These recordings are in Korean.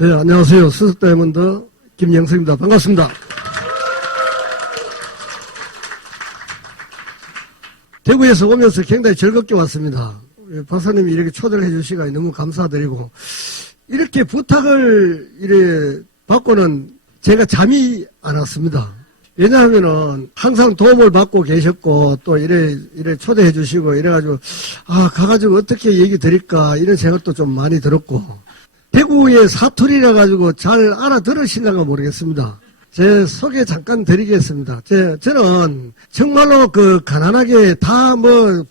네, 안녕하세요. 수석다이아몬드 김영석입니다. 반갑습니다. 대구에서 오면서 굉장히 즐겁게 왔습니다. 박사님이 이렇게 초대를 해주시가 너무 감사드리고, 이렇게 부탁을 이래 받고는 제가 잠이 안 왔습니다. 왜냐하면은 항상 도움을 받고 계셨고, 또 이래 초대해 주시고, 이래가지고, 가가지고 어떻게 얘기 드릴까, 이런 생각도 좀 많이 들었고, 대구의 사투리라 가지고 잘 알아들으시는가 모르겠습니다. 제 소개 잠깐 드리겠습니다. 저는 정말로 가난하게 다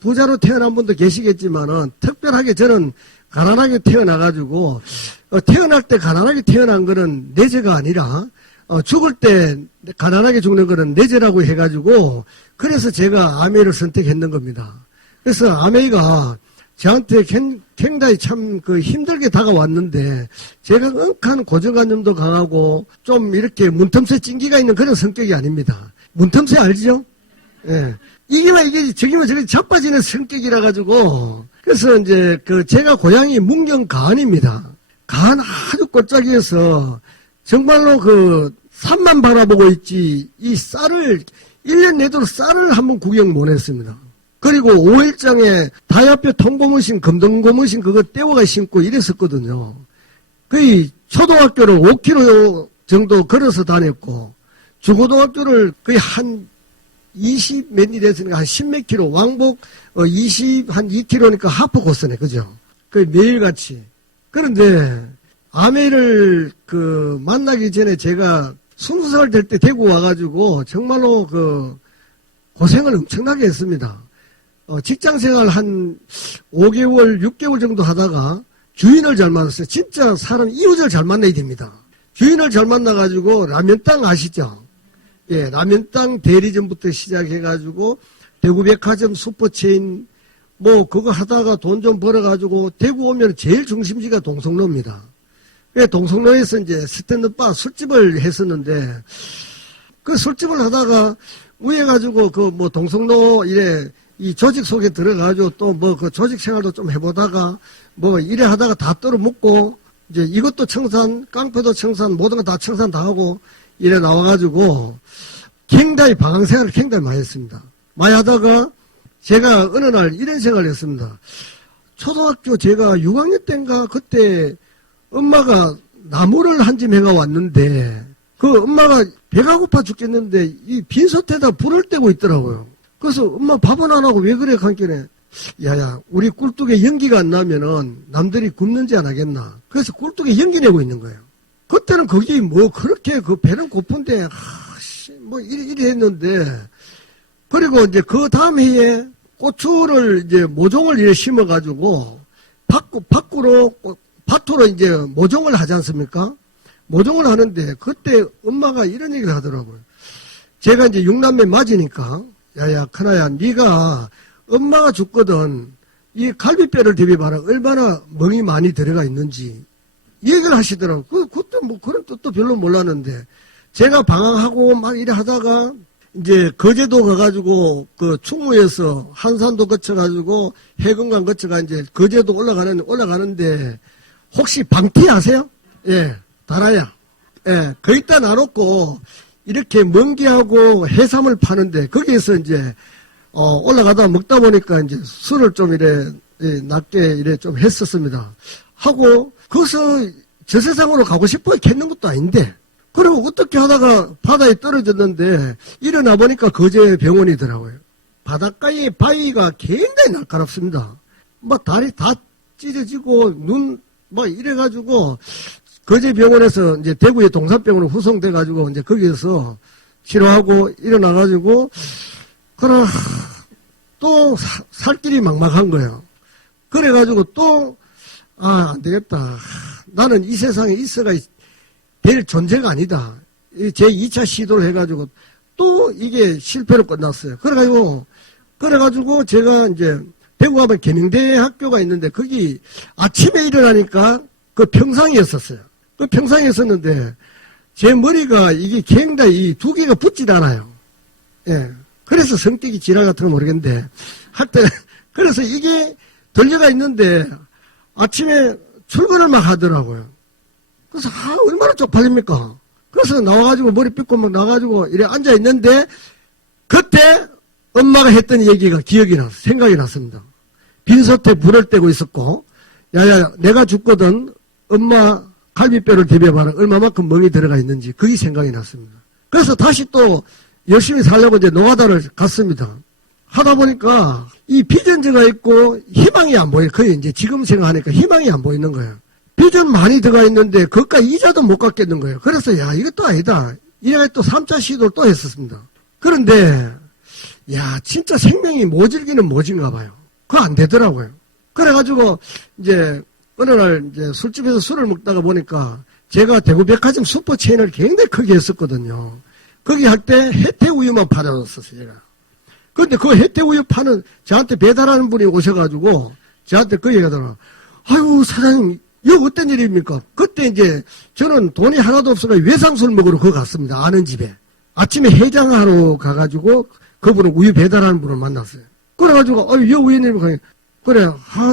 부자로 태어난 분도 계시겠지만은 특별하게 저는 가난하게 태어나가지고, 태어날 때 가난하게 태어난 거는 내 죄가 아니라, 죽을 때 가난하게 죽는 거는 내 죄라고 해가지고, 그래서 제가 아메이를 선택했는 겁니다. 그래서 아메이가 저한테 굉장히 참 힘들게 다가왔는데, 제가 은근 고정관념도 강하고 좀 이렇게 문틈새 찡기가 있는 그런 성격이 아닙니다. 문틈새 알죠? 예. 이게 저기면 저기 자빠지는 성격이라 가지고, 그래서 이제 제가 고향이 문경 가안입니다. 가안 아주 골짜기에서 정말로 산만 바라보고 있지, 이 쌀을 1년 내도록 쌀을 한번 구경 못 했습니다. 그리고 5일장에 다이아뼈 통고무신, 금동고무신 그거 떼워가 신고 이랬었거든요. 거의 초등학교를 5km 정도 걸어서 다녔고, 중고등학교를 거의 한 20 몇 일 했으니까 한 10 몇 킬로, 왕복 20, 한 2km니까 하프 코스네, 그죠? 거의 매일같이. 그런데, 아메를 만나기 전에 제가 20살 될 때 대구 와가지고, 정말로 고생을 엄청나게 했습니다. 직장생활 한 5개월, 6개월 정도 하다가 주인을 잘 만났어요. 진짜 사람 이웃을 잘 만나야 됩니다. 주인을 잘 만나가지고 라면땅 아시죠? 예, 라면땅 대리점부터 시작해가지고 대구백화점 슈퍼체인 그거 하다가 돈 좀 벌어가지고 대구 오면 제일 중심지가 동성로입니다. 동성로에서 이제 스탠드바 술집을 했었는데, 그 술집을 하다가 위에 가지고 동성로 이 조직 속에 들어가지고 또 조직 생활도 좀 해보다가 이래 하다가 다 떨어먹고, 이제 이것도 청산, 깡패도 청산, 모든 거 다 청산 다 하고 이래 나와가지고 굉장히 방황 생활을 굉장히 많이 했습니다. 많이 하다가 제가 어느 날 이런 생각을 했습니다. 초등학교 제가 6학년 때인가 그때 엄마가 나무를 한 짐 해가 왔는데, 엄마가 배가 고파 죽겠는데 이 빈솥에다 불을 떼고 있더라고요. 그래서 엄마 밥은 안 하고 왜 그래? 하길래, 야야, 우리 꿀뚝에 연기가 안 나면은 남들이 굶는지 안 하겠나. 그래서 꿀뚝에 연기 내고 있는 거예요. 그때는 거기 그렇게 배는 고픈데, 이리 했는데, 그리고 이제 그 다음 해에 고추를 이제 모종을 이렇게 심어가지고, 밭으로 이제 모종을 하지 않습니까? 모종을 하는데, 그때 엄마가 이런 얘기를 하더라고요. 제가 이제 6남매 맞으니까, 야야, 큰아야, 네가 엄마가 죽거든. 이 갈비뼈를 대비봐라. 얼마나 멍이 많이 들어가 있는지. 얘기를 하시더라고요. 그때 그런 뜻도 별로 몰랐는데, 제가 방황하고 막 이래 하다가, 이제 거제도 가가지고, 충무에서 한산도 거쳐가지고, 해금강 거쳐가 이제 거제도 올라가는데, 혹시 방티 아세요? 예, 달아야. 예, 거기다 놔놓고, 이렇게 먼기하고 해삼을 파는데, 거기에서 이제, 올라가다 먹다 보니까 이제 술을 좀 낮게 좀 했었습니다. 하고, 거기서 저 세상으로 가고 싶어 했는 것도 아닌데, 그리고 어떻게 하다가 바다에 떨어졌는데, 일어나 보니까 거제 병원이더라고요. 바닷가의 바위가 굉장히 날카롭습니다. 다리 다 찢어지고, 이래가지고, 거제 병원에서 이제 대구의 동산병원으로 후송돼가지고 이제 거기에서 치료하고 일어나가지고, 또 살 길이 막막한 거예요. 그래가지고 또, 안 되겠다. 나는 이 세상에 있어가 될 존재가 아니다. 제 2차 시도를 해가지고 또 이게 실패로 끝났어요. 그래가지고 제가 이제 대구 가면 계명대 학교가 있는데 거기 아침에 일어나니까 평상이었었어요. 평상이었었는데 제 머리가 이게 굉장히 두 개가 붙질 않아요. 예. 그래서 성격이 지랄 같은 건 모르겠는데 그래서 이게 들려가 있는데 아침에 출근을 막 하더라고요. 그래서 얼마나 쪽팔립니까? 그래서 나와가지고 머리 빗고 막 나와가지고 이래 앉아있는데 그때 엄마가 했던 얘기가 기억이 나서 생각이 났습니다. 빈솥에 불을 떼고 있었고 야야 내가 죽거든 엄마 갈비뼈를 대비해봐라 얼마만큼 멍이 들어가 있는지 그게 생각이 났습니다. 그래서 다시 또 열심히 살려고 이제 노가다를 갔습니다. 하다 보니까 이 비전제가 있고 희망이 안 보여요. 거의 이제 지금 생각하니까 희망이 안 보이는 거예요. 비전 많이 들어가 있는데 그것까지 이자도 못 갚겠는 거예요. 그래서 야 이것도 아니다. 이래가 또 3차 시도를 또 했었습니다. 그런데 야 진짜 생명이 모질기는 모진가 봐요. 그거 안 되더라고요. 그래가지고 이제 어느 날 이제 술집에서 술을 먹다가 보니까 제가 대구백화점 슈퍼체인을 굉장히 크게 했었거든요. 거기 할 때 혜태우유만 팔아놨었어요, 제가. 그런데 그 혜태우유 파는 저한테 배달하는 분이 오셔가지고 저한테 그 얘기가 하더라. 아유, 사장님, 이거 어떤 일입니까? 그때 이제 저는 돈이 하나도 없어서 외상술 먹으러 거기 갔습니다. 아는 집에. 아침에 해장하러 가가지고 그분은 우유 배달하는 분을 만났어요. 그래가지고, 이거 우연입니까? 그래,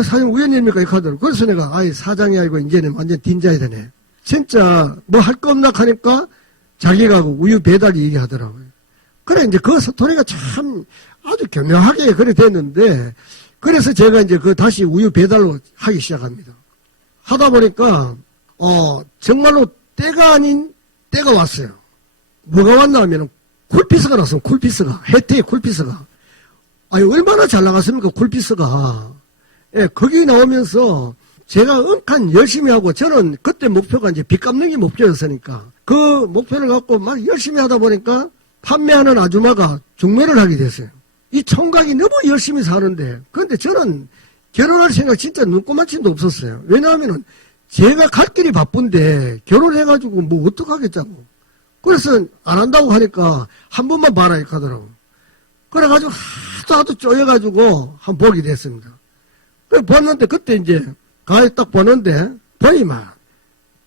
사장님 우연입니까? 이렇게 하더라고. 그래서 내가, 사장이 아니고 이제는 완전 딘자이 되네. 진짜 뭐 할 거 없나 하니까 자기가 그 우유 배달 얘기하더라고요. 그래, 이제 그 스토리가 참 아주 교묘하게 그래 됐는데, 그래서 제가 이제 그 다시 우유 배달로 하기 시작합니다. 하다 보니까, 정말로 때가 아닌 때가 왔어요. 뭐가 왔나 하면 쿨피스가 났어요, 쿨피스가. 혜태의 쿨피스가. 얼마나 잘 나갔습니까, 쿨피스가. 예, 거기 나오면서 제가 엄청 열심히 하고, 저는 그때 목표가 이제 빚 갚는 게 목표였으니까, 그 목표를 갖고 막 열심히 하다 보니까 판매하는 아줌마가 중매를 하게 됐어요. 이 총각이 너무 열심히 사는데, 그런데 저는 결혼할 생각 진짜 눈꼬만침도 없었어요. 왜냐하면은 제가 갈 길이 바쁜데 결혼해가지고 뭐 어떡하겠자고. 그래서 안 한다고 하니까 한 번만 봐라 이렇게 하더라고. 그래가지고 하도 쪼여가지고 한번 보게 됐습니다. 그래 봤는데 그때 이제 가에 딱 보는데 보이마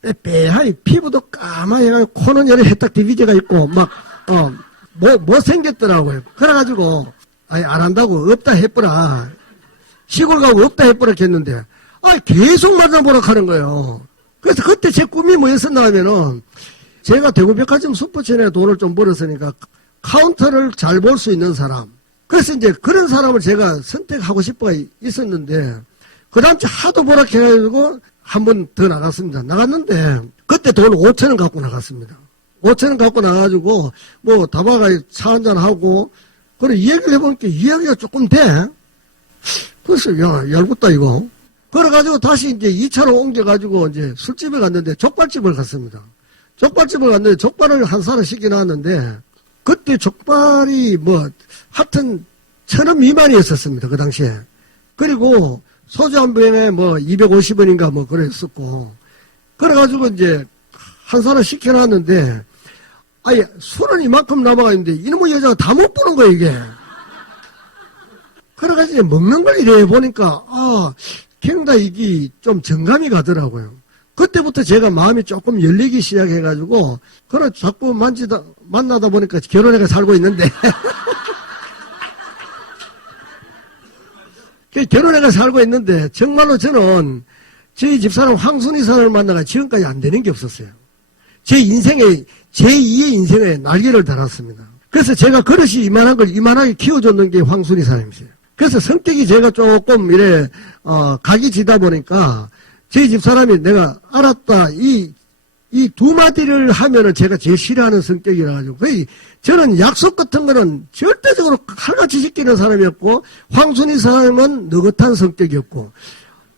빼빼하니 피부도 까마해가지고 코는 여러 해딱 디비제가 있고 막 못생겼더라고요. 그래가지고 안 한다고 없다 해보라. 시골 가고 없다 해보라 했는데 계속 만나보라 하는 거예요. 그래서 그때 제 꿈이 뭐였었나 하면은 제가 대구백화점 슈퍼체인에 돈을 좀 벌었으니까 카운터를 잘 볼 수 있는 사람. 그래서 이제 그런 사람을 제가 선택하고 싶어 있었는데 그 다음 주 하도 보라 해가지고 한 번 더 나갔습니다. 나갔는데 그때 돈 5,000원 갖고 나갔습니다. 5,000원 갖고 나가지고 뭐 다바가 차 한잔 하고 그래 이야기를 해보니까 이야기가 조금 돼. 그래서 야 얇았다 이거. 그래가지고 다시 이제 2차로 옮겨가지고 이제 술집에 갔는데 족발집을 갔습니다. 족발집을 갔는데 족발을 한 사람 시켜놨는데 그때 족발이 뭐 하여튼 1,000원 미만이었었습니다. 그 당시에. 그리고 소주 한 병에 뭐 250원인가 뭐 그랬었고 그래가지고 이제 한 사람 시켜놨는데 술은 이만큼 남아가 있는데 이놈의 여자가 다 못 보는 거예요 이게. 그래가지고 먹는 걸 이래 보니까 굉장히 이게 좀 정감이 가더라고요. 그때부터 제가 마음이 조금 열리기 시작해가지고 그래 자꾸 만나다 보니까 결혼해가 살고 있는데 결혼해가 살고 있는데 정말로 저는 저희 집사람 황순이 사람을 만나가 지금까지 안 되는 게 없었어요. 제 인생에 제2의 인생에 날개를 달았습니다. 그래서 제가 그릇이 이만한 걸 이만하게 키워줬는 게 황순이 사람이세요. 그래서 성격이 제가 조금 이래 각이 지다 보니까 저희 집사람이 내가 알았다 이 두 마디를 하면은 제가 제일 싫어하는 성격이라 가지고 거의 저는 약속 같은 거는 절대적으로 칼같이 지키는 사람이었고 황순이 사람은 느긋한 성격이었고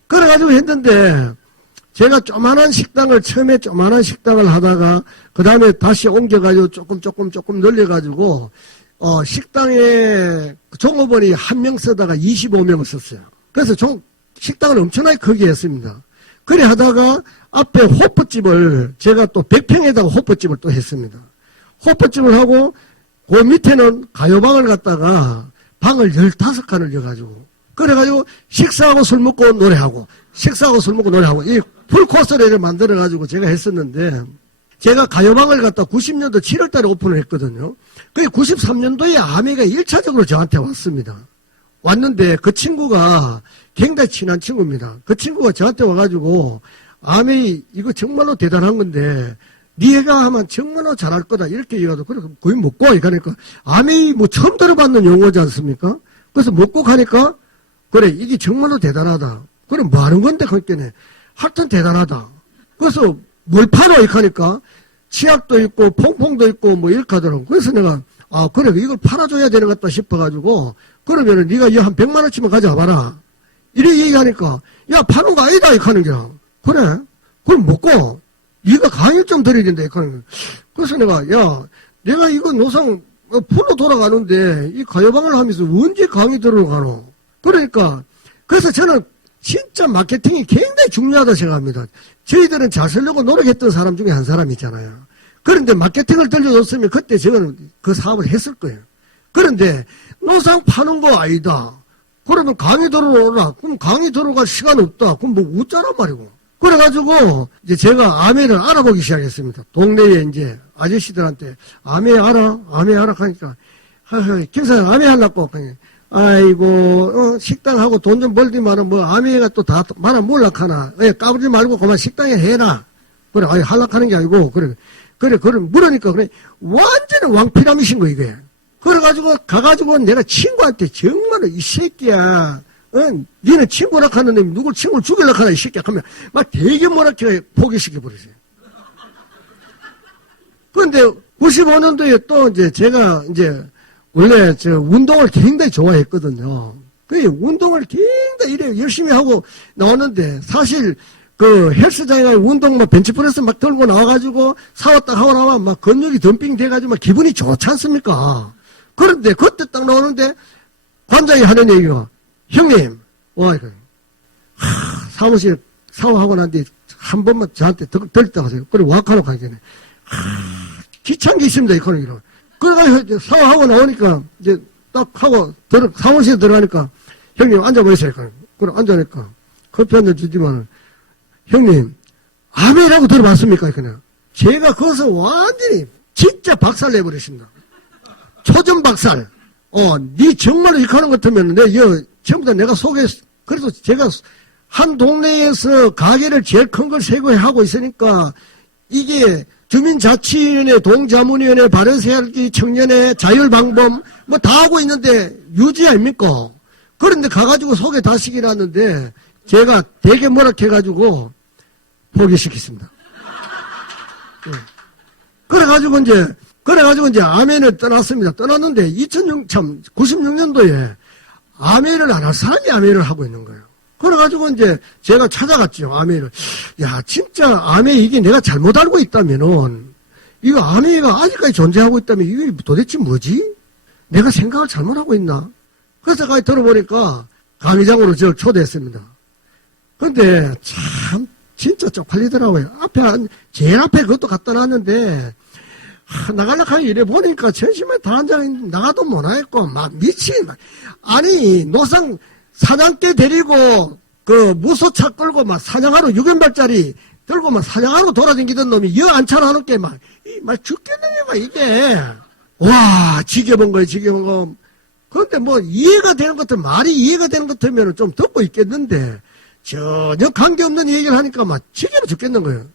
그래가지고 했는데 제가 처음에 조만한 식당을 하다가 그 다음에 다시 옮겨가지고 조금 늘려가지고 식당에 종업원이 한 명 쓰다가 25명을 썼어요. 그래서 식당을 엄청나게 크게 했습니다. 그래 하다가 앞에 호프집을 제가 또 100평에다가 호프집을 또 했습니다. 호프집을 하고 그 밑에는 가요방을 갖다가 방을 15칸을 여가지고 그래가지고 식사하고 술 먹고 노래하고 이 풀코스를 만들어가지고 제가 했었는데 제가 가요방을 갖다 90년도 7월달에 오픈을 했거든요. 그게 93년도에 아내가 1차적으로 저한테 왔습니다. 왔는데 그 친구가 굉장히 친한 친구입니다. 그 친구가 저한테 와가지고 아메이 이거 정말로 대단한 건데 네가 하면 정말로 잘할 거다 이렇게 얘기하도 그래 거의 먹고 가니까 아메이 뭐 처음 들어봤는 용어지 않습니까? 그래서 먹고 가니까 그래 이게 정말로 대단하다. 그래 뭐 하는 건데 그랬더니 하여튼 대단하다. 그래서 뭘 팔아 이렇게 하니까 치약도 있고 퐁퐁도 있고 뭐 이렇게 하더라고. 그래서 내가 아 그래 이걸 팔아줘야 되는 것 같다 싶어가지고 그러면은 네가 이 한 100만 원치만 가져와봐라. 이렇게 얘기하니까 야 파는 거 아니다 이렇게 하는 거야. 그래 그럼 먹고 네가 강의 좀 드려야 된다 이렇게 하는 거야. 그래서 내가 내가 이거 노상 풀로 돌아가는데 이 가요방을 하면서 언제 강의 들어가노. 그러니까 그래서 저는 진짜 마케팅이 굉장히 중요하다고 생각합니다. 저희들은 잘 쓰려고 노력했던 사람 중에 한 사람이잖아요. 그런데 마케팅을 들려줬으면 그때 저는 그 사업을 했을 거예요. 그런데 노상 파는 거 아니다. 그러면 강의 들어오라. 그럼 강의 들어갈 시간 없다. 그럼 뭐 웃자란 말이고. 그래가지고 이제 제가 아메를 알아보기 시작했습니다. 동네에 이제 아저씨들한테 아메 알아? 아메 알아? 하니까 김 사장 아메 하려고. 아이고 식당하고 돈 좀 벌디만은 뭐 아메가 또 다 말아 몰락하나. 까불지 말고 그만 식당에 해놔. 그래 할락하는 게 아니고 그래 물으니까 그래 완전히 왕피라미신 거 이게. 그래가지고 가가지고 내가 친구한테 정말로 이 새끼야 니는 친구라 하는데 누굴 친구를 죽이려고 하나 이 새끼야 하면 막 되게 뭐라게 포기시켜버리세요. 그런데 95년도에 또 이제 제가 이제 원래 저 운동을 굉장히 좋아했거든요. 그 운동을 굉장히 이래 열심히 하고 나오는데 사실 그 헬스장에 운동 뭐 벤치프레스 막 들고 나와가지고 사왔다 하고 나면 막 근육이 덤핑 돼가지고 막 기분이 좋지 않습니까? 그런데 그때 딱 나오는데 관장이 하는 얘기가 형님 와 이거 사무실 샤워하고 난 뒤에 한 번만 저한테 들었다 하세요. 그래 와카노 가기 전에 귀찮은 게 있습니다. 이거는 그래가지고 샤워하고 나오니까 이제 딱 하고 사무실에 들어가니까 형님 앉아보세요. 그래 앉아니까 커피 한 잔 주지만 형님 아메라고 들어봤습니까? 그냥 제가 거기서 완전히 진짜 박살 내버리신다. 초전 박살. 니 정말로 이렇게 하는 것 같으면 전부 다 내가 그래서 제가 한 동네에서 가게를 제일 큰 걸 세고 하고 있으니까 이게 주민자치위원회, 동자문위원회, 바른살기 청년회, 자율방범 뭐 다 하고 있는데 유지 아닙니까? 그런데 가가지고 소개 다 시키놨는데 제가 되게 뭐라 해가지고 포기시켰습니다. 그래가지고 이제 아멘을 떠났습니다. 떠났는데 96년도에 아멘을 안 할 사람이 아멘을 하고 있는 거예요. 그래가지고 이제 제가 찾아갔죠. 아멘을. 야, 진짜 아멘 이게 내가 잘못 알고 있다면은 이거 아멘이가 아직까지 존재하고 있다면 이게 도대체 뭐지? 내가 생각을 잘못하고 있나? 그래서 가서 들어보니까 강의장으로 저를 초대했습니다. 근데 참 진짜 쪽팔리더라고요. 제일 앞에 그것도 갖다 놨는데 나가려고 하니 이래 보니까 전심에 다 앉아있는데 나가도 못하겠고 막 미친 아니 노상 사냥개 데리고 그 무소차 끌고 막 사냥하러 6연발짜리 들고 막 사냥하러 돌아다니던 놈이 여 안차라는 게 막 죽겠느냐 막 이게 와 지겨본 거예요. 지겨본 거. 그런데 뭐 이해가 되는 것 같으면 말이 이해가 되는 것 같으면 좀 듣고 있겠는데 전혀 관계없는 얘기를 하니까 막 지겨워 죽겠는 거예요.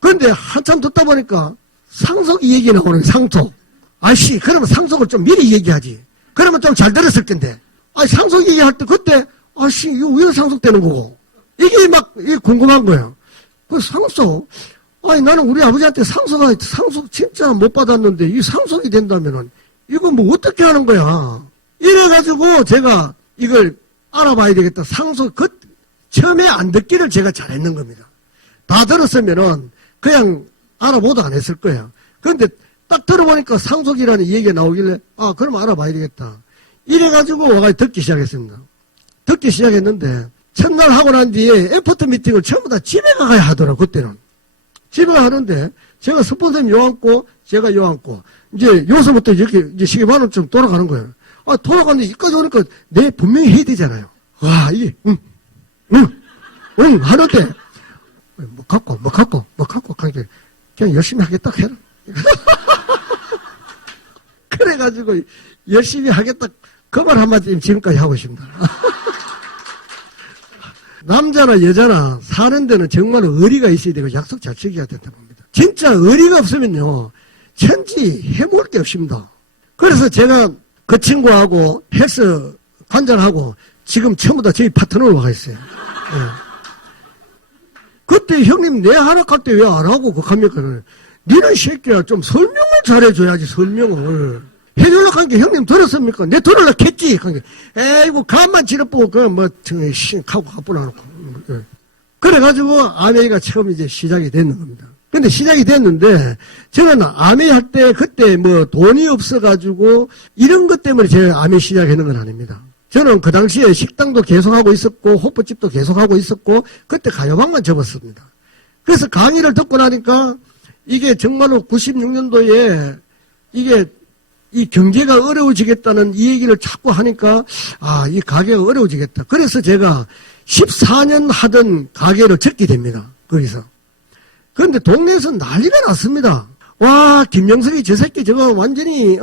그런데 한참 듣다 보니까 상속 얘기 나오는 상속. 아씨, 그러면 상속을 좀 미리 얘기하지. 그러면 좀 잘 들었을 텐데. 상속 얘기할 때 그때, 아씨, 이거 왜 상속되는 거고? 이게 궁금한 거예요. 그 상속. 나는 우리 아버지한테 상속 진짜 못 받았는데, 이 상속이 된다면은, 이거 뭐 어떻게 하는 거야? 이래가지고 제가 이걸 알아봐야 되겠다. 처음에 안 듣기를 제가 잘했는 겁니다. 다 들었으면은, 그냥, 알아보도 안 했을 거예요. 그런데 딱 들어보니까 상속이라는 얘기가 나오길래 그럼 알아봐야 되겠다. 이래가지고 와가지고 듣기 시작했습니다. 듣기 시작했는데 첫날 하고 난 뒤에 애프터 미팅을 전부 다 집에 가야 하더라고. 그때는. 집에 가는데 제가 스폰서님 요안고 제가 요안고 이제 여기서부터 이렇게 이제 시계반은 좀 돌아가는 거예요. 돌아가는데 이까지 오니까 내 분명히 해야 되잖아요. 와 이게 응 하는데 뭐 갖고 하니까 그냥 열심히 하겠다 해라. 그래가지고 열심히 하겠다 그 말 한마디 지금까지 하고 있습니다. 남자나 여자나 사는 데는 정말 의리가 있어야 되고 약속 잘 지켜야 된다 봅니다. 진짜 의리가 없으면요, 천지 해먹을 게 없습니다. 그래서 제가 그 친구하고 헬스 관장하고 지금 전부 다 저희 파트너로 와 있어요. 네. 그때 형님 내 하락할 때 왜 안 하고 그럽니까? 니는 새끼야 좀 설명을 잘해줘야지. 설명을 해주려고 한 게 형님 들었습니까? 내 들으려고 했지. 에이구 간만 지럽보고 그뭐 하고 가쁘나 놓고. 그래가지고 아메이가 처음 이제 시작이 됐는 겁니다. 근데 시작이 됐는데 저는 아메이 할 때 그때 뭐 돈이 없어가지고 이런 것 때문에 제가 아메이 시작하는 건 아닙니다. 저는 그 당시에 식당도 계속하고 있었고 호프집도 계속하고 있었고 그때 가요방만 접었습니다. 그래서 강의를 듣고 나니까 이게 정말로 96년도에 이게 이 경제가 어려워지겠다는 이 얘기를 자꾸 하니까 이 가게가 어려워지겠다. 그래서 제가 14년 하던 가게를 접게 됩니다. 거기서. 그런데 동네에서 난리가 났습니다. 와, 김영석이 저 새끼 저거 완전히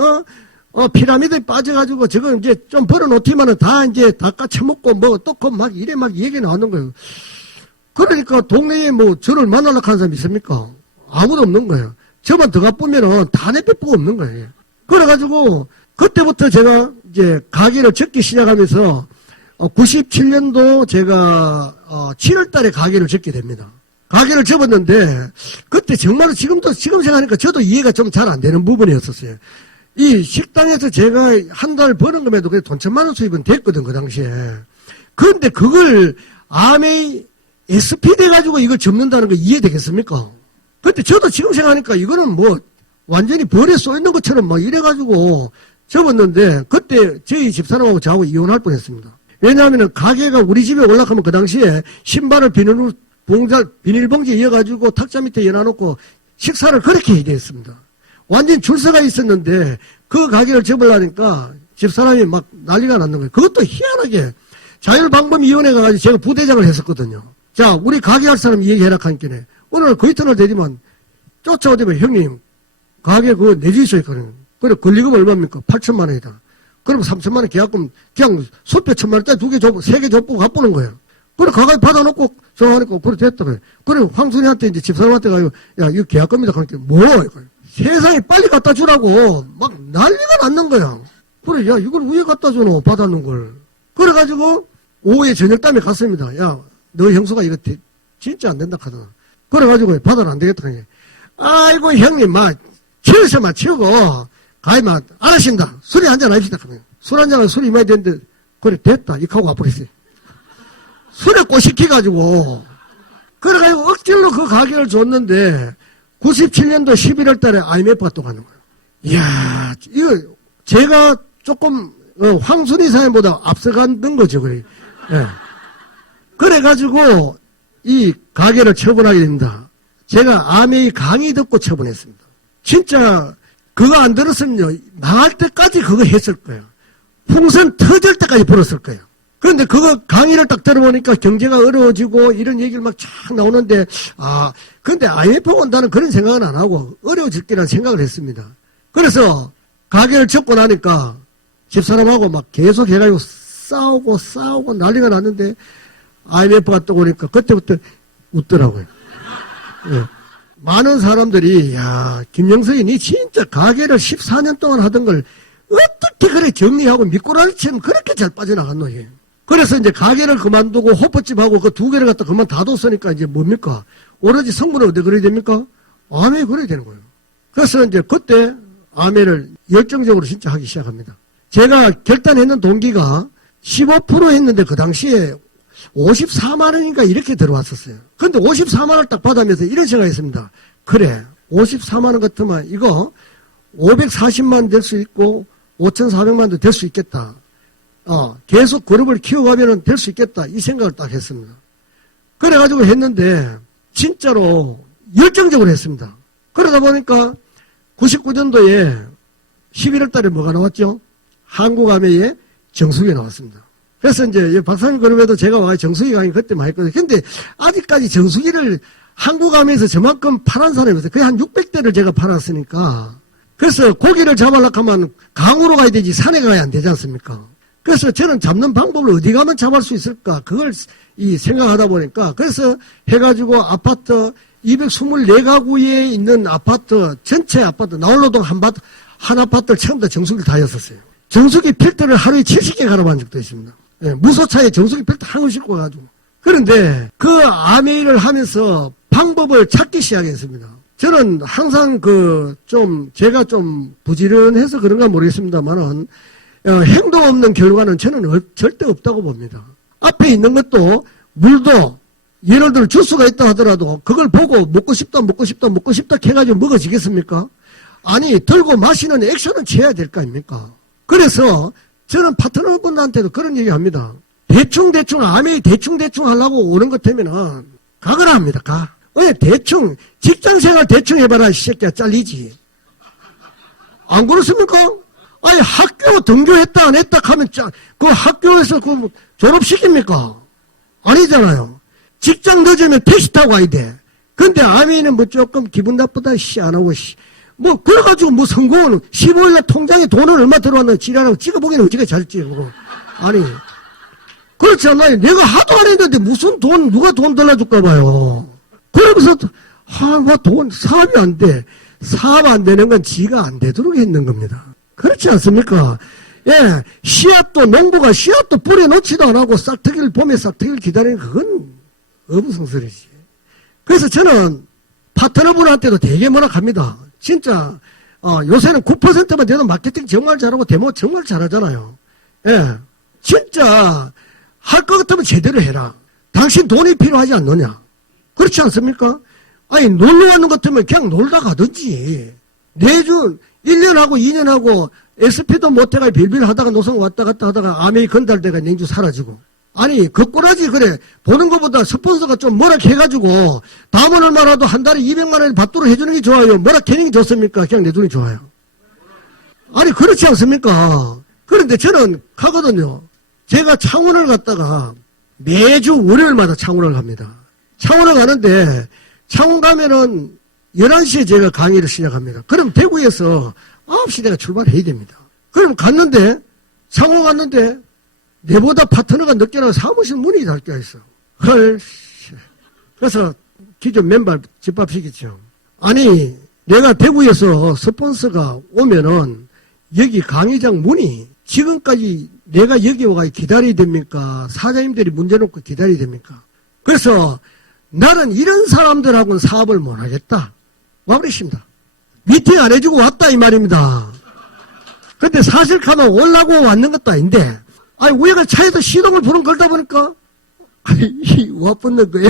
피라미드에 빠져가지고 저거 이제 좀 벌어놓지만은 다 이제 다 까쳐먹고 뭐 또 그 막 이래 막 얘기 나오는 거예요. 그러니까 동네에 뭐 저를 만나려고 하는 사람이 있습니까? 아무도 없는 거예요. 저만 들어가 보면은 다 내빼고 없는 거예요. 그래가지고 그때부터 제가 이제 가게를 접기 시작하면서 97년도 제가 7월 달에 가게를 접게 됩니다. 가게를 접었는데 그때 정말로 지금 생각하니까 저도 이해가 좀 잘 안 되는 부분이었었어요. 이 식당에서 제가 한 달 버는 금에도 그래 돈 1,000만 원 수입은 됐거든 그 당시에. 그런데 그걸 아메이 SP 돼가지고 이걸 접는다는 거 이해되겠습니까? 그때 저도 지금 생각하니까 이거는 뭐 완전히 벌에 쏘있는 것처럼 막 이래가지고 접었는데 그때 저희 집사람하고 저하고 이혼할 뻔했습니다. 왜냐하면 가게가 우리 집에 올라가면 그 당시에 신발을 비닐봉지에 이어가지고 탁자 밑에 열어놓고 식사를 그렇게 해야 됐습니다. 완전 줄서가 있었는데 그 가게를 접으려니까 집사람이 막 난리가 났는 거예요. 그것도 희한하게 자율방범위원회가 가지고 제가 부대장을 했었거든요. 자, 우리 가게 할 사람 얘기해라 하니까 오늘 그 이튿날 되지만 쫓아오더니 형님 가게 그거 내주셔야 했거든요. 그래 권리금 얼마입니까? 8천만 원이다. 그럼 3천만 원 계약금 그냥 수표 1,000만 원짜리 2개 줘, 3개 줘보고 갚는 거예요. 그래 가까이 받아놓고 저하니까 그래 됐다 그래. 그래 황순이한테 이제 집사람한테 가요. 야 이거 계약금이다 그러니까 뭐? 세상에 빨리 갖다 주라고 막 난리가 났는 거야. 그래 야 이걸 왜 갖다 주노 받았는 걸. 그래가지고 오후에 저녁담에 갔습니다. 야 너 형수가 이거 진짜 안 된다 하더라. 그래가지고 받아는 안 되겠다 그러니. 아이고 형님 막 치우셔만 치우고 가이만 알았습니다. 술이 한잔 합시다 그러면. 술 한잔은 술이 많이 됐는데 그래 됐다 이하고 와버렸어요. 술에 꼬시켜가지고 그래가지고 억지로 그 가게를 줬는데 97년도 11월 달에 IMF가 또 가는 거예요. 이야 이거 제가 조금 황순이 사연보다 앞서간 거죠. 그래. 예. 그래가지고 이 가게를 처분하게 됩니다. 제가 아메이 강의 듣고 처분했습니다. 진짜 그거 안 들었으면요 망할 때까지 그거 했을 거예요. 풍선 터질 때까지 불었을 거예요. 그런데 그거 강의를 딱 들어보니까 경제가 어려워지고 이런 얘기를 막 쫙 나오는데 근데 IMF 온다는 그런 생각은 안 하고 어려워질 거라는 생각을 했습니다. 그래서 가게를 접고 나니까 집사람하고 막 계속 해가지고 싸우고 난리가 났는데 IMF가 또 오니까 그때부터 웃더라고요. 예. 많은 사람들이 야 김영석이 니 진짜 가게를 14년 동안 하던 걸 어떻게 그래 정리하고 미꾸라지처럼 그렇게 잘 빠져나갔노. 그래서 이제 가게를 그만두고 호프집하고 그 2개를 갖다 그만 닫았으니까 이제 뭡니까? 오로지 성분을 어디 그래야 됩니까? 아메 그래야 되는 거예요. 그래서 이제 그때 아메를 열정적으로 진짜 하기 시작합니다. 제가 결단했는 동기가 15% 했는데 그 당시에 54만 원인가 이렇게 들어왔었어요. 근데 54만 원을 딱 받으면서 이런 생각했습니다. 그래 54만 원 같으면 이거 540만 원 될 수 있고 5,400만 원도 될 수 있겠다. 계속 그룹을 키워가면 될 수 있겠다. 이 생각을 딱 했습니다. 그래가지고 했는데 진짜로 열정적으로 했습니다. 그러다 보니까 99년도에 11월 달에 뭐가 나왔죠? 한국아메이의 정수기 나왔습니다. 그래서 이제 박사님 그룹에도 제가 와 정수기 강의 그때 많이 했거든요. 근데 아직까지 정수기를 한국아메이에서 저만큼 팔은 사람이 없어요. 거의 한 600대를 제가 팔았으니까. 그래서 고기를 잡으려고 하면 강으로 가야 되지 산에 가야 안 되지 않습니까? 그래서 저는 잡는 방법을 어디 가면 잡을 수 있을까? 그걸 생각하다 보니까 그래서 해가지고 아파트 224가구에 있는 아파트, 전체 아파트, 나홀로동 한 아파트를 처음부터 정수기를 다 였었어요. 정수기 필터를 하루에 70개 갈아본 적도 있습니다. 예, 무소차에 정수기 필터 한 번 싣고 가가지고. 그런데 그 아메이를 하면서 방법을 찾기 시작했습니다. 저는 항상 제가 좀 부지런해서 그런가 모르겠습니다만은, 행동 없는 결과는 저는 절대 없다고 봅니다. 앞에 있는 것도, 물도, 예를 들어 주스가 있다 하더라도, 그걸 보고 먹고 싶다 해가지고 먹어지겠습니까? 아니, 들고 마시는 액션은 취해야 될 거 아닙니까? 그래서, 저는 파트너분들한테도 그런 얘기 합니다. 대충, 아메이 대충 하려고 오는 것 되면은, 가거라 합니다, 가. 왜 대충, 직장생활 대충 해봐라, 이 새끼야, 잘리지. 안 그렇습니까? 아니, 학교 등교했다, 안 했다 하면, 그 학교에서 졸업시킵니까? 아니잖아요. 직장 늦으면 택시 타고 가야 돼. 근데 아미는 뭐 조금 기분 나쁘다, 안 하고, 뭐, 그래가지고 뭐 성공은 15일날 통장에 돈은 얼마 들어왔나 지랄하고 찍어보기는 어찌가 잘 찍고. 아니. 그렇지 않나요? 내가 하도 안 했는데 무슨 누가 돈 달라줄까 봐요. 그러면서, 사업이 안 돼. 사업 안 되는 건 지가 안 되도록 했는 겁니다. 그렇지 않습니까? 예, 농부가 씨앗도 뿌려놓지도 안 하고 봄에 싹트기를 기다리는 그건 어부성설이지. 그래서 저는 파트너분한테도 되게 뭐라합니다. 진짜, 요새는 9%만 돼도 마케팅 정말 잘하고 데모 정말 잘하잖아요. 예, 진짜, 할 것 같으면 제대로 해라. 당신 돈이 필요하지 않느냐? 그렇지 않습니까? 아니, 놀러 가는 것 같으면 그냥 놀다 가든지. 내준 1년하고 2년하고 SP도 못해가 빌빌 하다가 노선 왔다 갔다 하다가 아메이 건달대가 냉주 사라지고. 아니, 그 꼬라지 그래. 보는 것보다 스폰서가 좀 뭐라 해가지고 다음은 얼마라도 한 달에 200만 원을 받도록 해주는 게 좋아요. 뭐라 캐는 게 좋습니까? 그냥 내주는 게 좋아요. 아니, 그렇지 않습니까? 그런데 저는 가거든요. 제가 창원을 갔다가 매주 월요일마다 창원을 갑니다. 창원을 가는데 창원 가면은 11시에 제가 강의를 시작합니다. 그럼 대구에서 9시 내가 출발해야 됩니다. 그럼 창원 갔는데 내보다 파트너가 늦게 나가 사무실 문이 닫혀 있어. 헐. 그래서 기존 맨발 집합시켰죠. 아니, 내가 대구에서 스폰서가 오면은 여기 강의장 문이 지금까지 내가 여기 와가 기다려야 됩니까? 사장님들이 문제 놓고 기다려야 됩니까? 그래서 나는 이런 사람들하고는 사업을 못 하겠다. 와버리십니다. 미팅 안 해주고 왔다 이 말입니다. 근데 사실 가면 올라고 왔는 것도 아닌데, 아니, 우리가 차에서 시동을 부른 걸다 보니까, 아니, 와 붙는 거예요.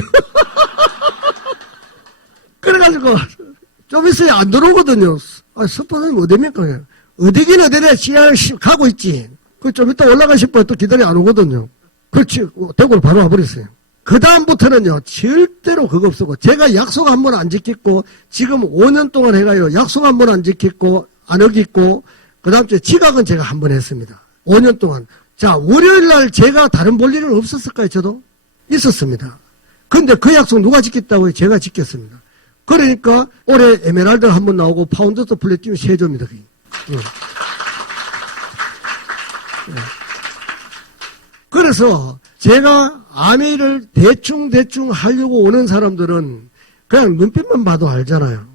그래가지고, 좀 있어야 안 들어오거든요. 아, 스폰서님 어디입니까? 어디긴 어디래, 시야를 가고 있지. 그 좀 이따 올라가 싶어요. 또 기다려 안 오거든요. 그렇지, 대구로 바로 와버렸어요. 그다음부터는요, 절대로 그거 없었고, 제가 약속 한 번 안 지켰고, 지금 5년 동안 해가요, 약속 한 번 안 지켰고, 안 어겼고, 그 다음 주에 지각은 제가 한 번 했습니다. 5년 동안. 자, 월요일 날 제가 다른 볼 일은 없었을까요, 저도? 있었습니다. 근데 그 약속 누가 지켰다고요? 제가 지켰습니다. 그러니까 올해 에메랄드 한 번 나오고, 파운드스 플래티늄 3조입니다, 그게. 예. 예. 그래서 제가 아메이를 대충 하려고 오는 사람들은 그냥 눈빛만 봐도 알잖아요.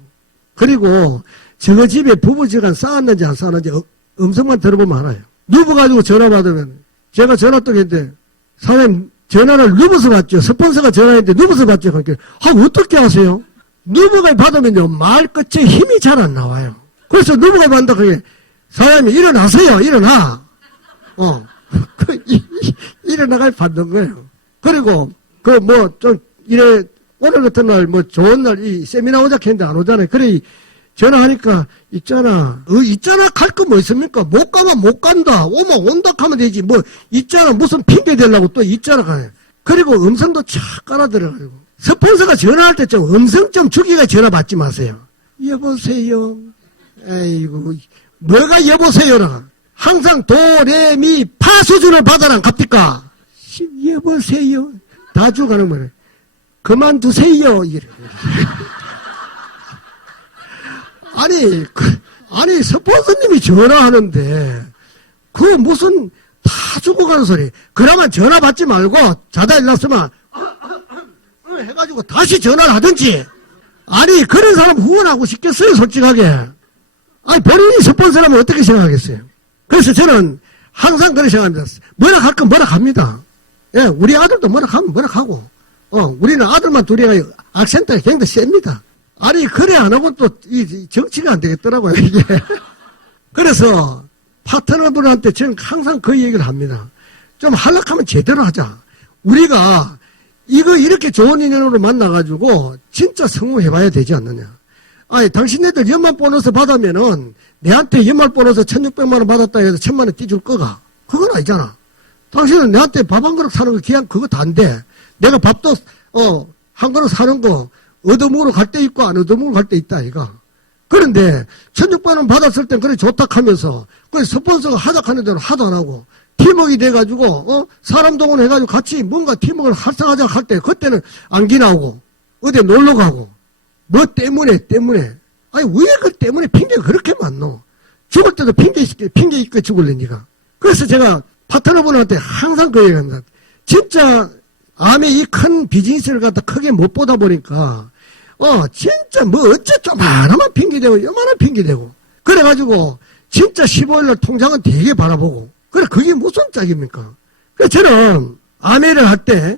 그리고 저 집에 부부지간 쌓았는지 안 쌓았는지 음성만 들어보면 알아요. 누구 가지고 전화 받으면 제가 전화 또 했는데 사장님 전화를 누구서 받죠? 스폰서가 전화했는데 누구서 받죠? 그러니까 어떻게 하세요? 누구가 받으면요 말 끝에 힘이 잘 안 나와요. 그래서 누구가 받는다 그게 사장님 일어나세요. 일어나. 일어나갈 받는 거예요. 그리고, 오늘 같은 날, 좋은 날, 이 세미나 오자 했는데 안 오잖아요. 그래, 전화하니까, 있잖아, 갈 거 뭐 있습니까? 못 가면 못 간다. 오면 온다 하면 되지. 있잖아, 무슨 핑계 대려고 또 있잖아. 가요. 그리고 음성도 착 깔아들어가지고. 스폰서가 전화할 때 좀 음성 좀 주기가 전화 받지 마세요. 여보세요. 에이구, 뭐가 여보세요라. 항상 도, 레, 미, 파 수준을 받아라 갑니까? 여보세요. 다 죽어가는 거예요. 그만두세요. 이래. 아니, 스폰서님이 전화하는데, 무슨, 다 죽어가는 소리. 그러면 전화 받지 말고 자다 일어났으면 해가지고 다시 전화를 하든지. 아니 그런 사람 후원하고 싶겠어요 솔직하게. 아니 본인이 스폰서라면 어떻게 생각하겠어요. 그래서 저는 항상 그런 생각합니다. 뭐라 할 건 뭐라 합니다. 예, 우리 아들도 뭐라 하면 뭐라 하고 우리는 아들만 둘이 악센트가 굉장히 셉니다. 아니 그래 안 하고 또 이 정치가 안 되겠더라고요 이게. 그래서 파트너분한테 저는 항상 그 얘기를 합니다. 좀 하락하면 제대로 하자. 우리가 이거 이렇게 좋은 인연으로 만나가지고 진짜 성공해봐야 되지 않느냐. 아니 당신네들 연말 보너스 받으면은 내한테 연말 보너스 1,600만 원 받았다 해서 1,000만 원 띄줄 거가. 그건 아니잖아. 당신은 내한테 밥 한 그릇 사는 거 기한 그거 다 안 돼. 내가 밥도 한 그릇 사는 거 얻어먹으러 갈 때 있고 안 얻어먹으러 갈 때 있다 이가. 그런데 1,600만 원 받았을 땐 그래 좋다 하면서 그 스폰서가 하작하는 대로 하도 안 하고 팀워크가 돼가지고 사람 동원해가지고 같이 뭔가 팀워크를 활성화하자 할 때 그때는 안기 나오고 어디 놀러 가고 뭐 때문에 아니 왜 그 때문에 핑계가 그렇게 많노. 죽을 때도 핑계 있게 죽을래 니가. 그래서 제가 파트너분한테 항상 그 얘기합니다. 진짜 암의 이 큰 비즈니스를 갖다 크게 못 보다 보니까 진짜 뭐 어째 좀 하나만 핑계대고 요만한 핑계대고 그래가지고 진짜 15일날 통장은 되게 바라보고 그래 그게 무슨 짝입니까. 그래서 저는 암회를 할 때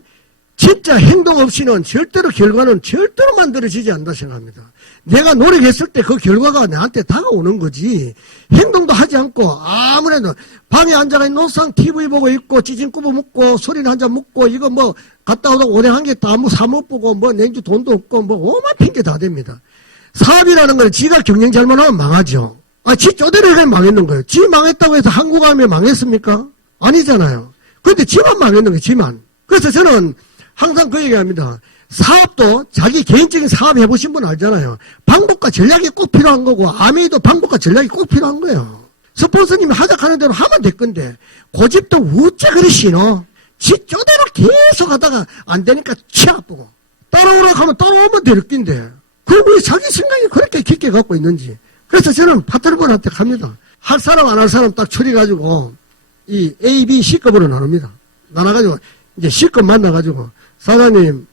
진짜 행동 없이는 절대로 결과는 절대로 만들어지지 않는다 생각합니다. 내가 노력했을 때 그 결과가 나한테 다가오는 거지 행동도 하지 않고 아무래도 방에 앉아가지고 노상 TV 보고 있고 찌진꾸부 먹고 술이나 한잔 먹고 이거 뭐 갔다 오다 오뎅 한 개 다 뭐 사 못 보고 뭐 냉주 돈도 없고 뭐 오만 핑계 다 됩니다. 사업이라는 건 지가 경영 잘못하면 망하죠. 지 쪼대로 해가 망했는 거예요. 지 망했다고 해서 한국암이 망했습니까? 아니잖아요. 근데 지만 망했는 거예요. 지만. 그래서 저는 항상 그 얘기합니다. 사업도 자기 개인적인 사업 해보신 분 알잖아요. 방법과 전략이 꼭 필요한 거고 아메이도 방법과 전략이 꼭 필요한 거예요. 스폰서님이 하작하는 대로 하면 될 건데 고집도 우째 그리 신어. 지 쪼대로 계속 하다가 안 되니까 치 아프고 따라오라고 하면 따라오면 될 낀데 그걸 왜 자기 생각이 그렇게 깊게 갖고 있는지. 그래서 저는 파트너분한테 갑니다. 할 사람 안 할 사람 딱 추려가지고 이 A, B, C급으로 나눕니다. 나눠가지고 이제 C급 만나가지고 사장님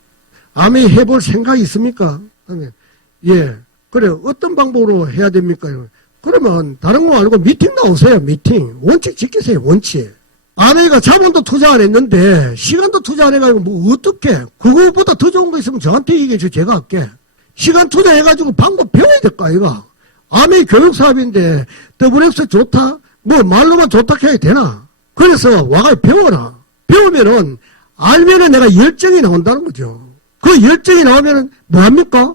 암이 해볼 생각이 있습니까? 예. 그래 어떤 방법으로 해야 됩니까? 그러면 다른 거 아니고 미팅 나오세요. 미팅. 원칙 지키세요. 원칙. 아내가 자본도 투자 안 했는데 시간도 투자 안 해가지고 뭐 어떻게 그거보다 더 좋은 거 있으면 저한테 얘기해 줘. 제가 할게. 시간 투자해가지고 방법 배워야 될 거 아이가. 아메이 교육사업인데 WX 좋다? 뭐 말로만 좋다 해야 되나? 그래서 와가 배워라. 배우면은 알면은 내가 열정이 나온다는 거죠. 그 열정이 나오면은 뭐합니까?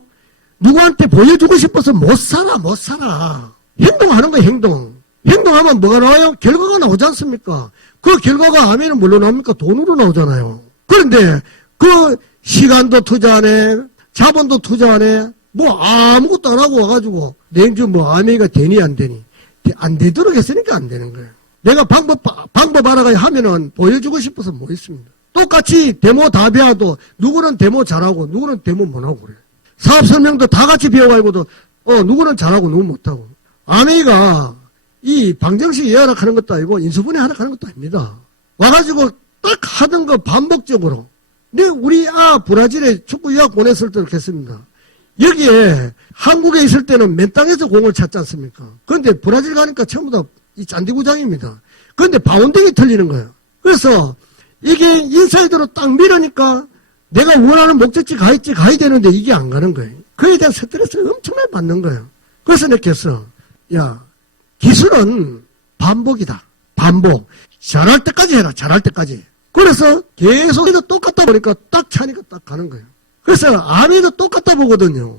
누구한테 보여주고 싶어서 못 살아. 행동하는 거야, 행동. 행동하면 뭐가 나와요? 결과가 나오지 않습니까? 그 결과가 하면은 뭘로 나옵니까? 돈으로 나오잖아요. 그런데 그 시간도 투자 안 해, 자본도 투자 안 해, 뭐 아무것도 안 하고 와가지고 냉주 뭐 아메이가 되니 안 되니? 안 되도록 했으니까 안 되는 거예요. 내가 방법 알아가야 하면은 보여주고 싶어서 뭐 있습니다. 똑같이 데모 다 배워도 누구는 데모 잘하고 누구는 데모 못하고 그래. 사업 설명도 다 같이 배워가지고도 누구는 잘하고 누구는 못하고. 아메이가 이 방정식 예약하는 것도 아니고 인수분해 하는 것도 아닙니다. 와가지고 딱 하던 거 반복적으로. 근데 우리 브라질에 축구 유학 보냈을 때 그렇게 했습니다. 여기에 한국에 있을 때는 맨 땅에서 공을 찾지 않습니까? 그런데 브라질 가니까 전부 다 이 잔디구장입니다. 그런데 바운딩이 틀리는 거예요. 그래서 이게 인사이드로 딱 밀으니까 내가 원하는 목적지 가야 되는데 이게 안 가는 거예요. 그에 대한 스트레스를 엄청나게 받는 거예요. 그래서 내가 했어. 야, 기술은 반복이다. 반복. 잘할 때까지 해라. 잘할 때까지. 그래서 계속 똑같다 보니까 딱 차니까 딱 가는 거예요. 그래서 아미도 똑같다 보거든요.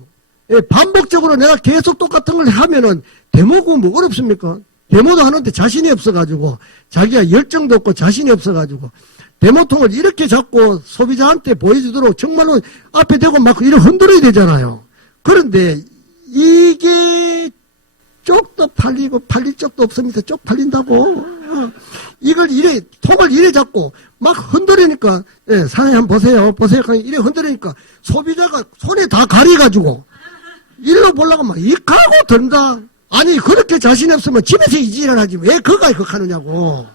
예, 반복적으로 내가 계속 똑같은 걸 하면은 데모고 뭐 어렵습니까? 데모도 하는데 자신이 없어가지고 자기가 열정도 없고 자신이 없어가지고 데모통을 이렇게 잡고 소비자한테 보여주도록 정말로 앞에 대고 막 이렇게 흔들어야 되잖아요. 그런데 이게 쪽도 팔리고 팔릴 쪽도 없습니다. 쪽 팔린다고. 이걸 통을 이래 잡고 막 흔들으니까, 예, 사장님 한번 보세요. 이래 흔들으니까 소비자가 손에 다 가려가지고 일로 보려고 막 익하고 든다. 아니, 그렇게 자신 없으면 집에서 이지랄 하지. 왜 그거에 극하느냐고.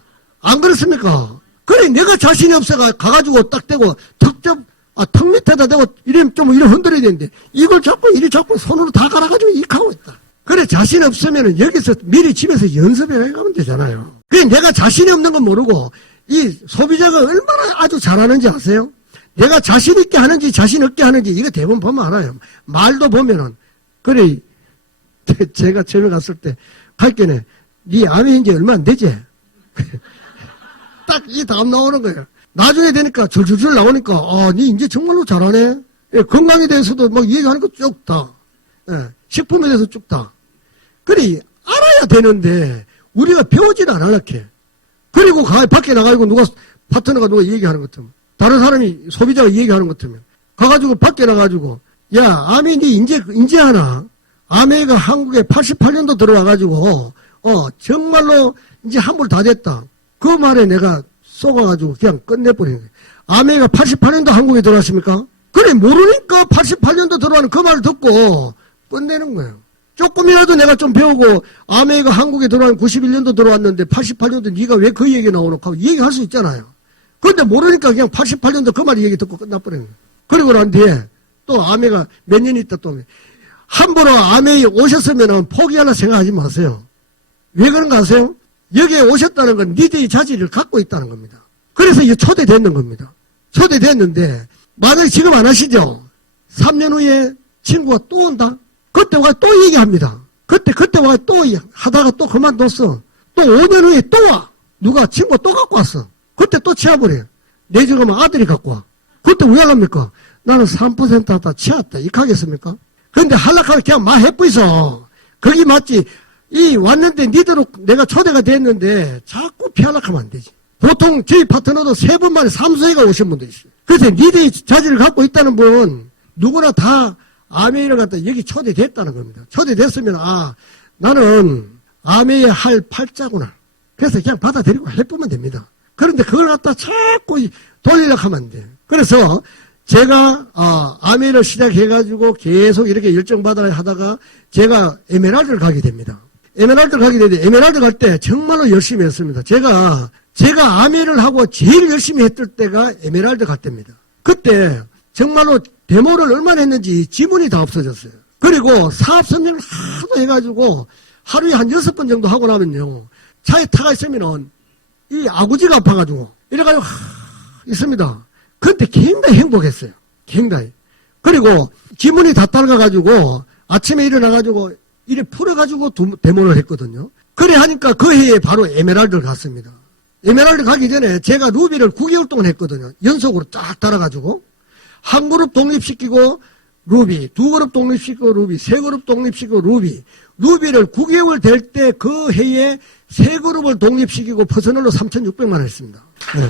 안 그렇습니까? 그래, 내가 자신이 없어가, 가가지고 딱 대고, 턱 밑에다 대고, 이러면 좀 이래 흔들어야 되는데, 이걸 이리 잡고 손으로 다 갈아가지고 이렇게 하고 있다. 그래, 자신 없으면은 여기서 미리 집에서 연습해 가면 되잖아요. 그래, 내가 자신이 없는 건 모르고, 이 소비자가 얼마나 아주 잘하는지 아세요? 내가 자신 있게 하는지 자신 없게 하는지 이거 대부분 보면 알아요. 말도 보면은, 그래, 제가 처음에 갔을 때, 갈게네, 네 암이 이제 얼마 안 되지? 딱 이 다음 나오는 거예요. 나중에 되니까 줄줄줄 나오니까 니 이제 정말로 잘하네. 예, 건강에 대해서도 막 얘기하는 거 쭉 다. 예, 식품에 대해서 쭉 다. 그래 알아야 되는데 우리가 배우질 않을게. 그리고 밖에 나가고 파트너가 누가 얘기하는 것 같으면 다른 사람이 소비자가 얘기하는 것 같으면 가가지고 밖에 나가지고 야 아메 니 인제 하나 아메가 한국에 88년도 들어와가지고 정말로 이제 환불 다 됐다. 그 말에 내가 속아가지고 그냥 끝내버리는 거예요. 아메가 88년도 한국에 들어왔습니까? 그래, 모르니까 88년도 들어와는 그 말을 듣고 끝내는 거예요. 조금이라도 내가 좀 배우고, 아메가 한국에 들어와는 91년도 들어왔는데 88년도 네가 왜 그 얘기 나오노? 하고 얘기할 수 있잖아요. 그런데 모르니까 그냥 88년도 그 말 얘기 듣고 끝나버리는 거예요. 그리고 난 뒤에 또 아메가 몇 년 있다 또 함부로 아메에 오셨으면 포기하려 생각하지 마세요. 왜 그런가 아세요? 여기에 오셨다는 건 니들의 자질을 갖고 있다는 겁니다. 그래서 이게 초대됐는 겁니다. 초대됐는데 만약에 지금 안 하시죠? 3년 후에 친구가 또 온다? 그때 와 또 얘기합니다. 그때 와 또 하다가 또 그만뒀어. 또 5년 후에 또 와. 누가 친구가 또 갖고 왔어. 그때 또 치워버려요. 내 집 가면 아들이 갖고 와. 그때 왜 하랍니까? 나는 3% 하다 치웠다. 이렇게 하겠습니까? 근데 하락하면 그냥 막 해뿌이서. 거기 맞지? 왔는데 니들은 내가 초대가 됐는데 자꾸 피하락하면 안 되지. 보통 저희 파트너도 3분 만에 3수회가 오신 분도 있어요. 그래서 니들이 자질을 갖고 있다는 분은 누구나 다 아메이를 갖다 여기 초대됐다는 겁니다. 초대됐으면 나는 아메이에 할 팔자구나. 그래서 그냥 받아들이고 해보면 됩니다. 그런데 그걸 갖다 자꾸 돌리려고 하면 안 돼요. 그래서 제가 아메이를 시작해가지고 계속 이렇게 열정받아 하다가 제가 에메랄드를 가게 됩니다. 에메랄드 가게 되는데 에메랄드 갈 때 정말로 열심히 했습니다. 제가 아메를 하고 제일 열심히 했을 때가 에메랄드 갈 때입니다. 그때 정말로 데모를 얼마나 했는지 지문이 다 없어졌어요. 그리고 사업 선정을 하도 해가지고 하루에 한 6번 정도 하고 나면요. 차에 타가 있으면은 이 아구지가 아파가지고 이래가지고 있습니다. 그때 굉장히 행복했어요. 굉장히. 그리고 지문이 다 따라가가지고 아침에 일어나가지고 이래 풀어가지고 데모를 했거든요. 그래 하니까 그 해에 바로 에메랄드를 갔습니다. 에메랄드 가기 전에 제가 루비를 9개월 동안 했거든요. 연속으로 쫙 달아가지고 한 그룹 독립시키고 루비, 2그룹 독립시키고 루비, 3그룹 독립시키고 루비를 9개월 될 때 그 해에 3그룹을 독립시키고 퍼스널로 3,600만 원 했습니다. 네.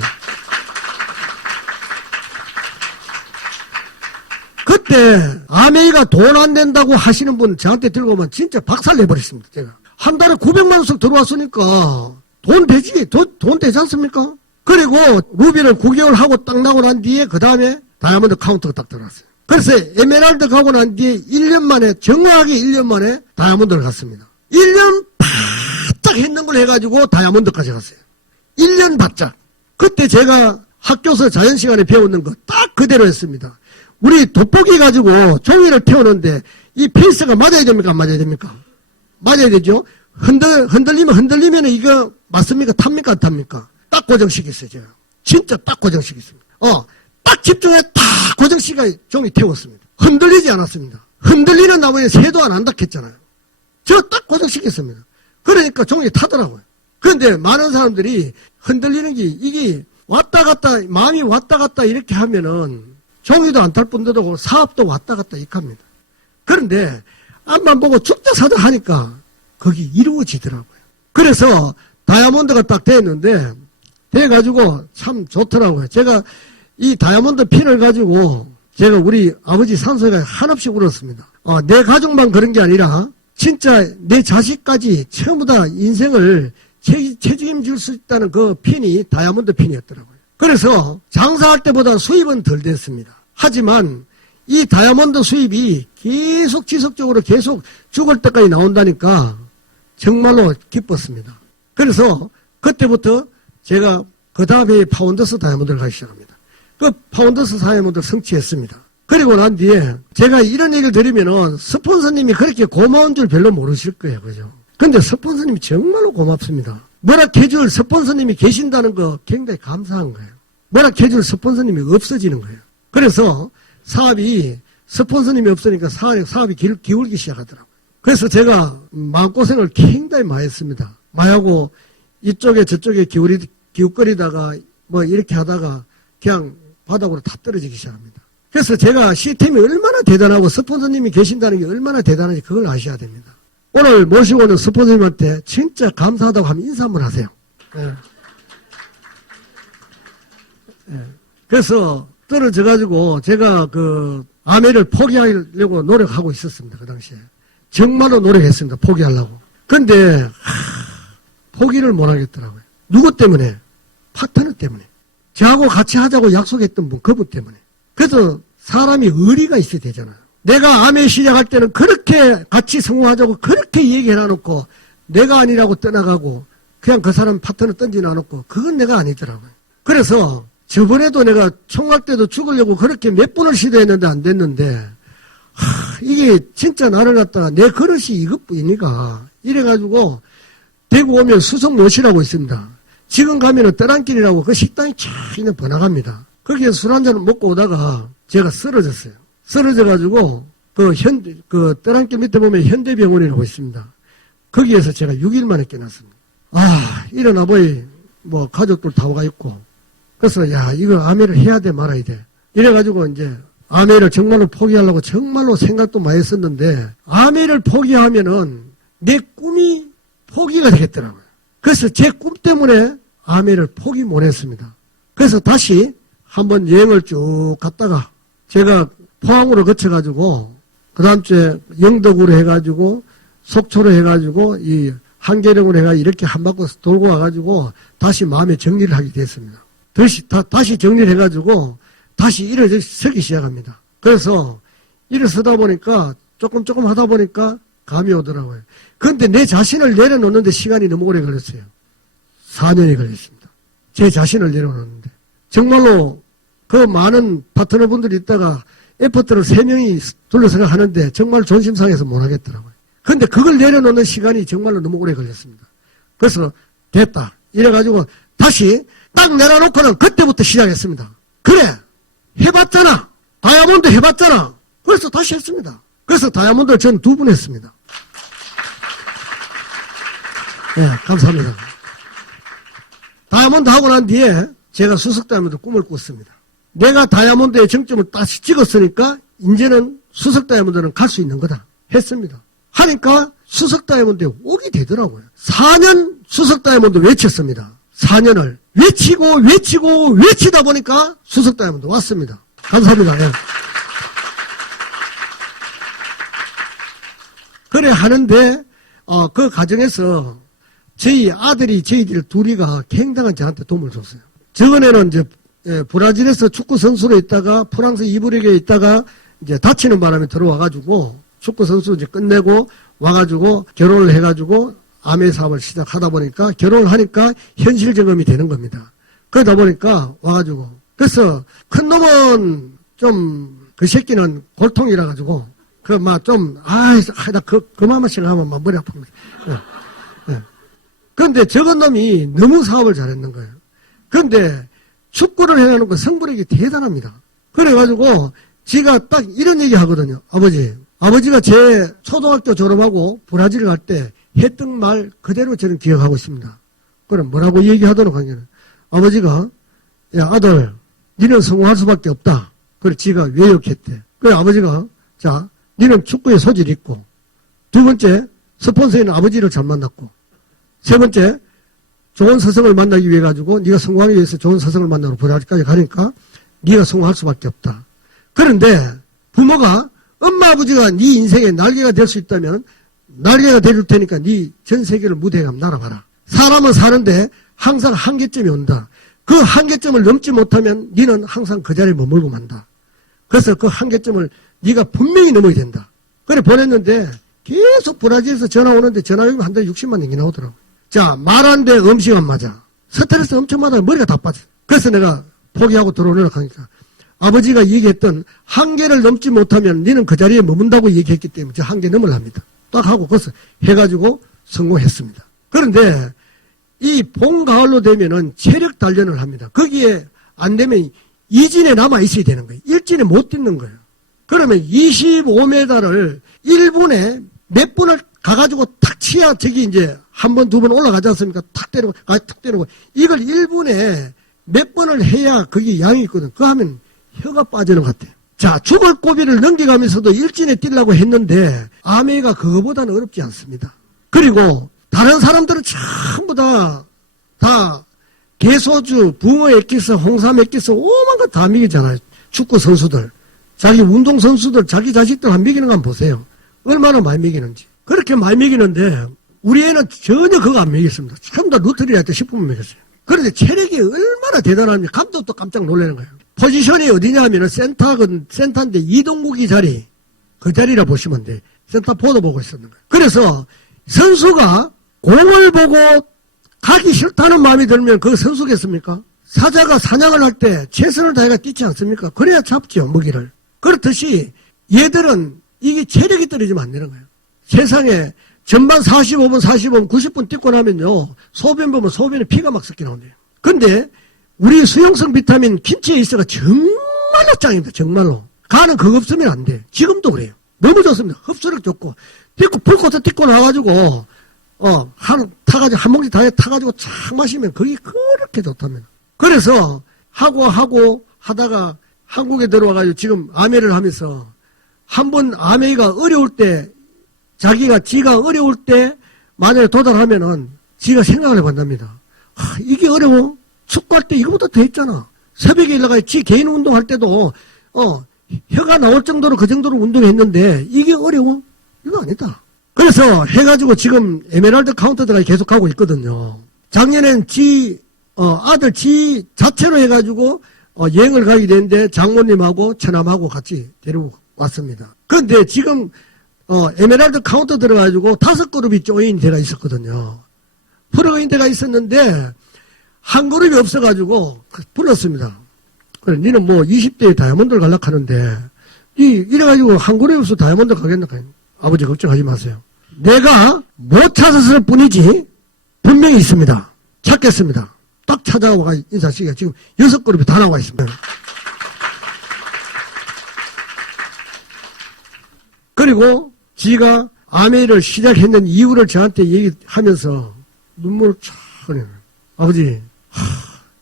그때 아메이가 돈 안 된다고 하시는 분 저한테 들고 오면 진짜 박살 내버렸습니다. 제가 한 달에 900만 원씩 들어왔으니까 돈 되지? 돈 되지 않습니까? 그리고 루비를 9개월 하고 딱 나고 난 뒤에 그 다음에 다이아몬드 카운터가 딱 들어갔어요. 그래서 에메랄드 가고 난 뒤에 1년 만에 정확하게 1년 만에 다이아몬드를 갔습니다. 1년 바짝 했는 걸 해가지고 다이아몬드까지 갔어요. 1년 바짝. 그때 제가 학교에서 자연시간에 배웠는 거 딱 그대로 했습니다. 우리 돋보기 가지고 종이를 태우는데 이 페이스가 맞아야 됩니까? 안 맞아야 됩니까? 맞아야 되죠? 흔들리면 이거 맞습니까? 탑니까? 안 탑니까? 딱 고정시켰어요, 제가. 진짜 딱 고정시켰습니다. 딱 집중해 딱 고정시가 종이 태웠습니다. 흔들리지 않았습니다. 흔들리는 나무에 새도 안 한다 했잖아요. 저 딱 고정시켰습니다. 그러니까 종이 타더라고요. 그런데 많은 사람들이 흔들리는 게 이게 왔다 갔다, 마음이 왔다 갔다 이렇게 하면은 종이도 안 탈 뿐더러 사업도 왔다 갔다 이렇게 합니다. 그런데 앞만 보고 죽자 사자 하니까 거기 이루어지더라고요. 그래서 다이아몬드가 딱 됐는데 돼가지고 참 좋더라고요. 제가 이 다이아몬드 핀을 가지고 제가 우리 아버지 산소가 한없이 울었습니다. 내 가족만 그런 게 아니라 진짜 내 자식까지 전부 다 인생을 책임질 수 있다는 그 핀이 다이아몬드 핀이었더라고요. 그래서 장사할 때보다 수입은 덜 됐습니다. 하지만 이 다이아몬드 수입이 계속 지속적으로 계속 죽을 때까지 나온다니까 정말로 기뻤습니다. 그래서 그때부터 제가 그 다음에 파운더스 다이아몬드를 가기 시작합니다. 그 파운더스 다이아몬드를 성취했습니다. 그리고 난 뒤에 제가 이런 얘기를 드리면은 스폰서님이 그렇게 고마운 줄 별로 모르실 거예요. 그죠? 근데 스폰서님이 정말로 고맙습니다. 뭐라 해줄 스폰서님이 계신다는 거 굉장히 감사한 거예요. 뭐라 해줄 스폰서님이 없어지는 거예요. 그래서 사업이 스폰서님이 없으니까 사업이 기울기 시작하더라고요. 그래서 제가 마음고생을 굉장히 많이 했습니다. 많이 하고 이쪽에 저쪽에 기웃거리다가 뭐 이렇게 하다가 그냥 바닥으로 다 떨어지기 시작합니다. 그래서 제가 시스템이 얼마나 대단하고 스폰서님이 계신다는 게 얼마나 대단한지 그걸 아셔야 됩니다. 오늘 모시고 오는 스폰서님한테 진짜 감사하다고 하면 인사 한번 하세요. 예. 예. 그래서 떨어져가지고 제가 그 아메를 포기하려고 노력하고 있었습니다. 그 당시에. 정말로 노력했습니다. 포기하려고. 근데 포기를 못 하겠더라고요. 누구 때문에? 파트너 때문에. 저하고 같이 하자고 약속했던 분, 그분 때문에. 그래서 사람이 의리가 있어야 되잖아요. 내가 아메 시작할 때는 그렇게 같이 성공하자고 그렇게 얘기해놔놓고 내가 아니라고 떠나가고 그냥 그 사람 파트너 던져놔놓고 그건 내가 아니더라고요. 그래서 저번에도 내가 총각 때도 죽으려고 그렇게 몇 번을 시도했는데 안 됐는데 이게 진짜 나를 갖다가 내 그릇이 이것뿐이니까 이래가지고 대구 오면 수성 모시라고 있습니다. 지금 가면은 떠랑길이라고 그 식당이 쫙 그냥 번화가입니다. 거기에 술 한잔 먹고 오다가 제가 쓰러졌어요. 쓰러져가지고 그 떠랑길 밑에 보면 현대병원이라고 있습니다. 거기에서 제가 6일 만에 깨났습니다. 일어나 보이 뭐 가족들 다 와가 있고 그래서 이거 아메를 해야 돼 말아야 돼. 이래가지고 이제 아메를 정말로 포기하려고 정말로 생각도 많이 했었는데 아메를 포기하면은 내 꿈이 포기가 되겠더라고요. 그래서 제 꿈 때문에 아메를 포기 못 했습니다. 그래서 다시 한번 여행을 쭉 갔다가 제가 포항으로 거쳐가지고 그 다음 주에 영덕으로 해가지고 속초로 해가지고 이 한계령으로 해가지고 이렇게 한 바퀴 돌고 와가지고 다시 마음의 정리를 하게 됐습니다. 다시 정리를 해가지고 다시 일어서기 시작합니다. 그래서 일어서다 보니까 조금 하다 보니까 감이 오더라고요. 그런데 내 자신을 내려놓는데 시간이 너무 오래 걸렸어요. 4년이 걸렸습니다. 제 자신을 내려놓는데. 정말로 그 많은 파트너분들이 있다가 에포트를 3명이 둘러서가 하는데 정말 존심 상해서 못 하겠더라고요. 그런데 그걸 내려놓는 시간이 정말로 너무 오래 걸렸습니다. 그래서 됐다. 이래가지고 다시 딱 내려놓고는 그때부터 시작했습니다. 그래! 해봤잖아! 다이아몬드 해봤잖아! 그래서 다시 했습니다. 그래서 다이아몬드를 전 2분 했습니다. 네, 감사합니다. 다이아몬드 하고 난 뒤에 제가 수석 다이아몬드 꿈을 꿨습니다. 내가 다이아몬드의 정점을 다시 찍었으니까 이제는 수석 다이아몬드는 갈 수 있는 거다 했습니다. 하니까 수석 다이아몬드에 오게 되더라고요. 4년 수석 다이아몬드 외쳤습니다. 4년을 외치다 보니까 수석 다이아몬드 왔습니다. 감사합니다. 네. 그래 하는데 그 과정에서 저희 저희들 둘이가 굉장한 저한테 도움을 줬어요. 저번에는 이제 브라질에서 축구 선수로 있다가 프랑스 2부 리그에 있다가 이제 다치는 바람에 들어와가지고 축구 선수 이제 끝내고 와가지고 결혼을 해가지고 아메 사업을 시작하다 보니까 결혼을 하니까 현실 적응이 되는 겁니다. 그러다 보니까 와가지고 그래서 큰 놈은 좀 그 새끼는 골통이라 가지고 그 막 좀 나 그만한 생각하면 막 머리 아픕니다. 예. 그런데 적은 놈이 너무 사업을 잘했는 거예요. 그런데 축구를 해놓고 성불력이 대단합니다. 그래가지고 지가 딱 이런 얘기 하거든요. 아버지가 제 초등학교 졸업하고 브라질 갈 때 했던 말 그대로 저는 기억하고 있습니다. 그럼 뭐라고 얘기하도록 하냐면 아버지가 야 아들 니는 성공할 수밖에 없다. 그래 지가 외역했대. 그래 아버지가 자 니는 축구에 소질이 있고 두 번째 스폰서에는 아버지를 잘 만났고 세 번째 좋은 스승을 만나기 위해 가지고 네가 성공하기 위해서 좋은 스승을 만나러 브라질까지 가니까 네가 성공할 수밖에 없다. 그런데 부모가 엄마 아버지가 네 인생의 날개가 될 수 있다면 날개가 되줄 테니까 네 전 세계를 무대에 가면 날아가라. 사람은 사는데 항상 한계점이 온다. 그 한계점을 넘지 못하면 너는 항상 그 자리에 머물고 만다. 그래서 그 한계점을 네가 분명히 넘어야 된다. 그래 보냈는데 계속 브라질에서 전화 오는데 전화비가 한 달에 60만 원이 나오더라고. 자, 말하는데 음식 안 맞아. 스트레스 엄청 받아요. 머리가 다 빠져. 그래서 내가 포기하고 들어오려고 하니까 아버지가 얘기했던 한계를 넘지 못하면 너는 그 자리에 머문다고 얘기했기 때문에 저 한계 넘으랍니다. 딱 하고 그래서 해가지고 성공했습니다. 그런데 이 봄, 가을로 되면은 체력 단련을 합니다. 거기에 안 되면 이진에 남아 있어야 되는 거예요. 일진에 못 뛰는 거예요. 그러면 25m를 1분에 몇 분을 가가지고 탁 치야 저기 이제 한 번, 두 번 올라가지 않습니까? 탁 때리고, 탁 때리고. 이걸 1분에 몇 번을 해야 그게 양이 있거든. 그거 하면 혀가 빠지는 것 같아요. 자, 죽을 고비를 넘겨가면서도 일진에 뛰려고 했는데 아메이가 그거보다는 어렵지 않습니다. 그리고 다른 사람들은 전부 다 개소주, 붕어 액기스, 홍삼 액기스 오만 거 다 먹이잖아요. 축구 선수들. 자기 운동 선수들, 자기 자식들 한 먹이는 거 한번 보세요. 얼마나 많이 먹이는지. 그렇게 많이 먹이는데 우리 애는 전혀 그거 안 먹였습니다. 전부 다 루트리한테 10분만 먹였어요. 그런데 체력이 얼마나 대단합니까? 감독도 깜짝 놀라는 거예요. 포지션이 어디냐 하면은 센터인데 이동국이 자리, 그 자리라 보시면 돼. 센터 포도 보고 있었는 거예요. 그래서 선수가 공을 보고 가기 싫다는 마음이 들면 그 선수겠습니까? 사자가 사냥을 할 때 최선을 다해가 뛰지 않습니까? 그래야 잡죠, 먹이를. 그렇듯이 얘들은 이게 체력이 떨어지면 안 되는 거예요. 세상에 전반 45분, 90분 뛰고 나면요. 소변 보면 소변에 피가 막 섞여 나온대요. 근데 우리 수용성 비타민 김치에 있어가 정말로 짱입니다. 정말로. 간은 그거 없으면 안 돼. 지금도 그래요. 너무 좋습니다. 흡수력 좋고. 불꽃에 뛰고 나가지고 한 몽지 다에 타가지고 착 마시면 그게 그렇게 좋답니다. 그래서 하다가 한국에 들어와가지고 지금 아메를 하면서 한번 아메이가 어려울 때 지가 어려울 때 만약에 도달하면은 지가 생각을 해본답니다. 이게 어려워? 축구할 때 이거보다 더 했잖아. 새벽에 일어나가 지 개인 운동할 때도 혀가 나올 정도로 그 정도로 운동했는데 이게 어려워? 이거 아니다. 그래서 해가지고 지금 에메랄드 카운터드가 계속하고 있거든요. 작년엔 아들 지 자체로 해가지고 여행을 가게 됐는데 장모님하고 처남하고 같이 데리고 왔습니다. 그런데 지금 에메랄드 카운터 들어가지고 5그룹이 조인 데가 있었거든요. 프로인 데가 있었는데 한 그룹이 없어가지고 불렀습니다. 그래, 니는 뭐 20대에 다이아몬드를 가려고 하는데 이래가지고 한 그룹이 없어 다이아몬드 가겠나? 아버지 걱정하지 마세요. 내가 못 찾았을 뿐이지 분명히 있습니다. 찾겠습니다. 딱 찾아와 인사시기가 지금 6그룹이 다 나와 있습니다. 그리고 지가 아메이를 시작했는 이유를 저한테 얘기하면서 눈물을 쫙 흘려요. 아버지,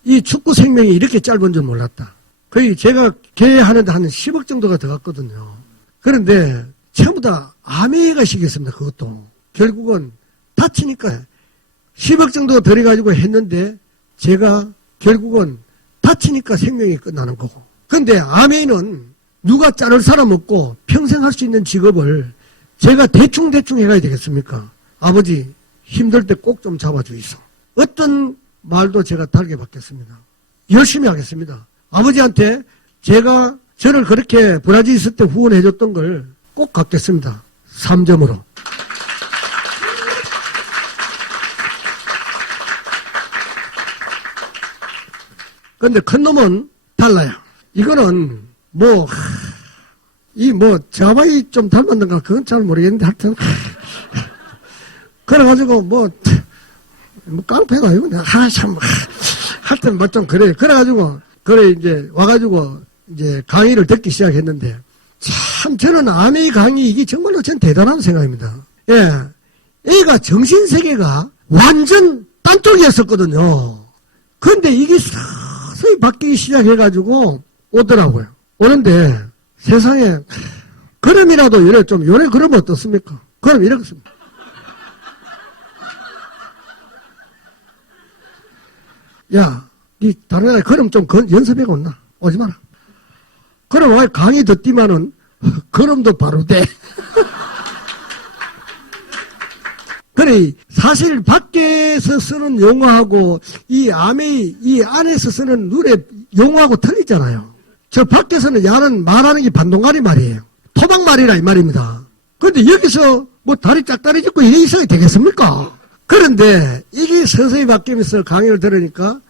이 축구 생명이 이렇게 짧은 줄 몰랐다. 거의 제가 계획하는데 한 10억 정도가 들어갔거든요. 그런데 전부 다 아메이가 시켰습니다. 그것도. 결국은 다치니까 10억 정도 들여가지고 했는데 제가 결국은 다치니까 생명이 끝나는 거고. 그런데 아메이는 누가 자를 사람 없고 평생 할 수 있는 직업을 제가 대충 해가야 되겠습니까? 아버지 힘들 때 꼭 좀 잡아주이소. 어떤 말도 제가 다르게 받겠습니다. 열심히 하겠습니다. 아버지한테 제가 저를 그렇게 브라질 있을 때 후원해줬던 걸 꼭 갚겠습니다. 3점으로. 그런데 큰 놈은 달라요. 이거는 자바이 좀 닮았는가 그건 잘 모르겠는데 하여튼 그래가지고 깡패가 이거 하여튼 좀 그래. 그래가지고 이제 와가지고 이제 강의를 듣기 시작했는데 참 저는 아메이 강의 이게 정말로 전 대단한 생각입니다. 예, 애가 정신세계가 완전 딴 쪽이었었거든요. 그런데 이게 서서히 바뀌기 시작해가지고 오더라고요. 오는데 세상에 그럼이라도 요래 그러면 어떻습니까? 그럼 이렇습니다. 야, 니 다른 나라에 그럼 좀 연습해 온나? 오지 마라. 그럼 왜 강의 듣기만은 그럼도 바로 돼. 그래, 사실 밖에서 쓰는 용어하고 이 안에서 쓰는 눈의 용어하고 틀리잖아요. 저 밖에서는 야는 말하는 게 반동가리 말이에요. 토막말이라 이 말입니다. 그런데 여기서 다리 짝다리 짚고 이래 있어야 되겠습니까? 그런데 이게 서서히 바뀌면서 강의를 들으니까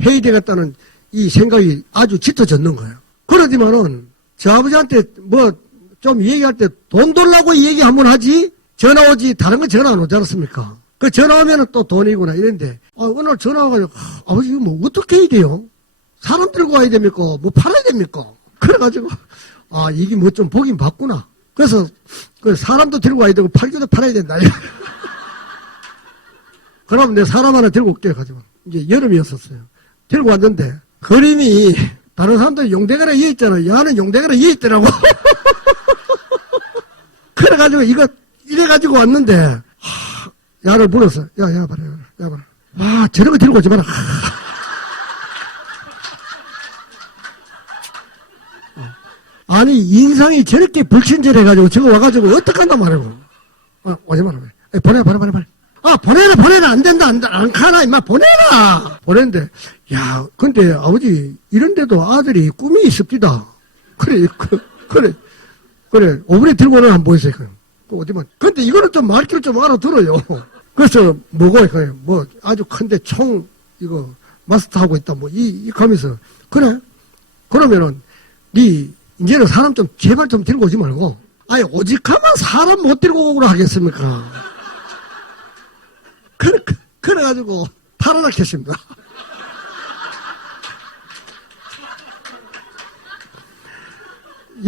회의되겠다는 이 생각이 아주 짙어졌는 거예요. 그러지만은 저 아버지한테 뭐 좀 얘기할 때 돈 달라고 얘기 한번 하지 전화 오지 다른 건 전화 안 오지 않았습니까? 그 전화 오면은 또 돈이구나 이랬는데 어느 날 전화 와가지고 아버지 이거 뭐 어떻게 해야 돼요? 사람 들고 와야 됩니까? 뭐 팔아야 됩니까? 그래가지고 이게 뭐 좀 보긴 봤구나. 그래서 그 사람도 들고 와야 되고 팔기도 팔아야 된다. 그럼 내 사람 하나 들고 올게 가지고 이제 여름이었었어요. 들고 왔는데 그림이 다른 사람들 용대가라 이에 있잖아. 야는 용대가라 이에 있더라고. 그래가지고 이래가지고 왔는데 야를 불렀어. 야 봐라. 저런 거 들고 오지 마라. 아니 인상이 저렇게 불친절해가지고 저거 와가지고 어떡한단 말이고. 오지 마라. 보내라. 보내라. 안 된다. 안 가나 임마 보내라. 보냈는데 근데 아버지 이런데도 아들이 꿈이 있습니다. 그래 5분에 들고는 안 보이세요. 어디만. 근데 이거는 좀 말귀를 좀 알아들어요. 그래서 뭐 아주 큰데 총 이거 마스터하고 있다 이 가면서 그래 그러면은 이제는 사람 좀 제발 좀 들고 오지 말고 오직하면 사람 못 들고 오고라 하겠습니까? 그래가지고 탈환했습니다.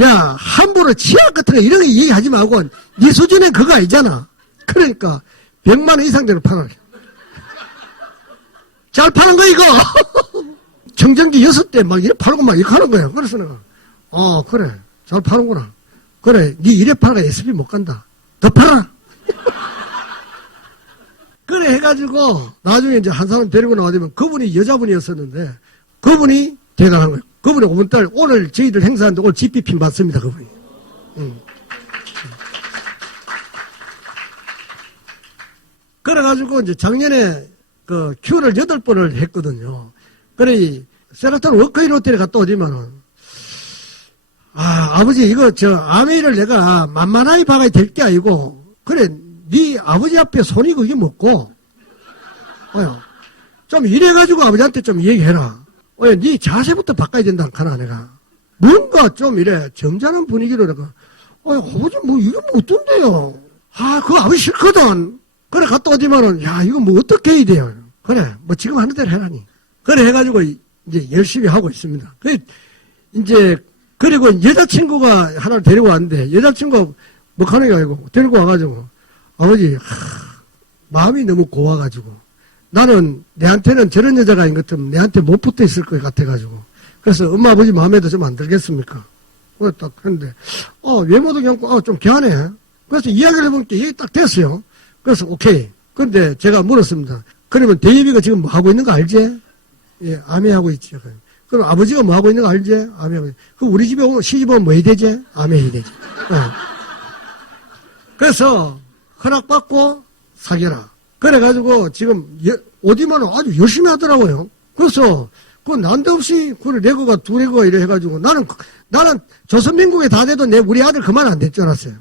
야 함부로 치약 같은 거 이런 거 얘기하지 말고 네 수준에 그거 아니잖아. 그러니까 100만 원 이상 되는 팔아. 잘 파는 거 이거. 청정기 6대 막 이래 팔고 막 이렇게 하는 거야. 그래서 내가 그래 잘 파는구나. 그래 네 이래 팔아가 SP 못 간다. 더 팔아. 그래 해가지고 나중에 이제 한 사람 데리고 나와주면 그분이 여자분이었었는데 그분이 대단한 거예요. 그분이 오늘 저희들 행사하는데 오늘 GP핀 받습니다. 그분이. 그래가지고 이제 작년에 그 큐를 8번을 했거든요. 그래 세라톤 워크인 호텔에 갔다 오지만은 아버지 이거 아메이를 내가 만만하게 박아야 될 게 아니고 그래 네 아버지 앞에 손이 그게 먹고 좀 이래가지고 아버지한테 좀 얘기해라. 네 자세부터 바꿔야 된다 하나 내가 뭔가 좀 이래 점잖은 분위기로 내가 아버지 뭐 이게 뭐 어떤데요? 그거 아버지 싫거든. 그래 갔다 오지만은 이거 뭐 어떻게 해야 돼요? 그래 뭐 지금 하는 대로 해라니. 그래 해가지고 이제 열심히 하고 있습니다. 그리고 여자친구가 하나를 데리고 왔는데 여자친구 뭐 가는 게 아니고 데리고 와가지고 아버지 마음이 너무 고와가지고 나는 내한테는 저런 여자가 아닌 것 같으면 내한테 못 붙어 있을 것 같아가지고 그래서 엄마 아버지 마음에도 좀 안 들겠습니까? 그래 딱 했는데 외모도 괜찮고 좀 개하네. 그래서 이야기를 해보니까 이게 딱 됐어요. 그래서 오케이. 근데 제가 물었습니다. 그러면 대입이가 지금 뭐 하고 있는 거 알지? 예, 아메하고 있지. 그럼 아버지가 뭐 하고 있는 거 알지? 아메하고 있지. 그럼 우리 집에 오면 시집 오면 뭐 해야 되지? 아메 해야 되지. 그래서 허락받고 사귀라. 그래가지고 지금 어디만 아주 열심히 하더라고요. 그래서 그 난데없이 그래 레거가 2레거가 이래 해가지고 나는 조선민국에 다 돼도 우리 아들 그만 안 될 줄 알았어요.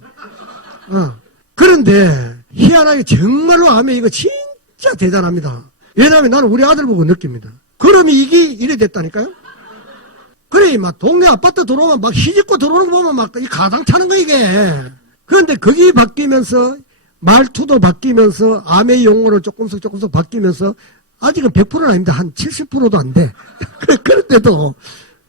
그런데 희한하게 정말로 아메 이거 진짜 대단합니다. 왜냐하면 나는 우리 아들 보고 느낍니다. 그러면 이게 이래 됐다니까요. 그래 막 동네 아파트 들어오면 막 희짓고 들어오는 거 보면 막 이 가당 차는 거 이게. 그런데 거기 바뀌면서 말투도 바뀌면서 아메 용어로 조금씩 바뀌면서 아직은 100%는 아닙니다. 한 70%도 안 돼. 그런데도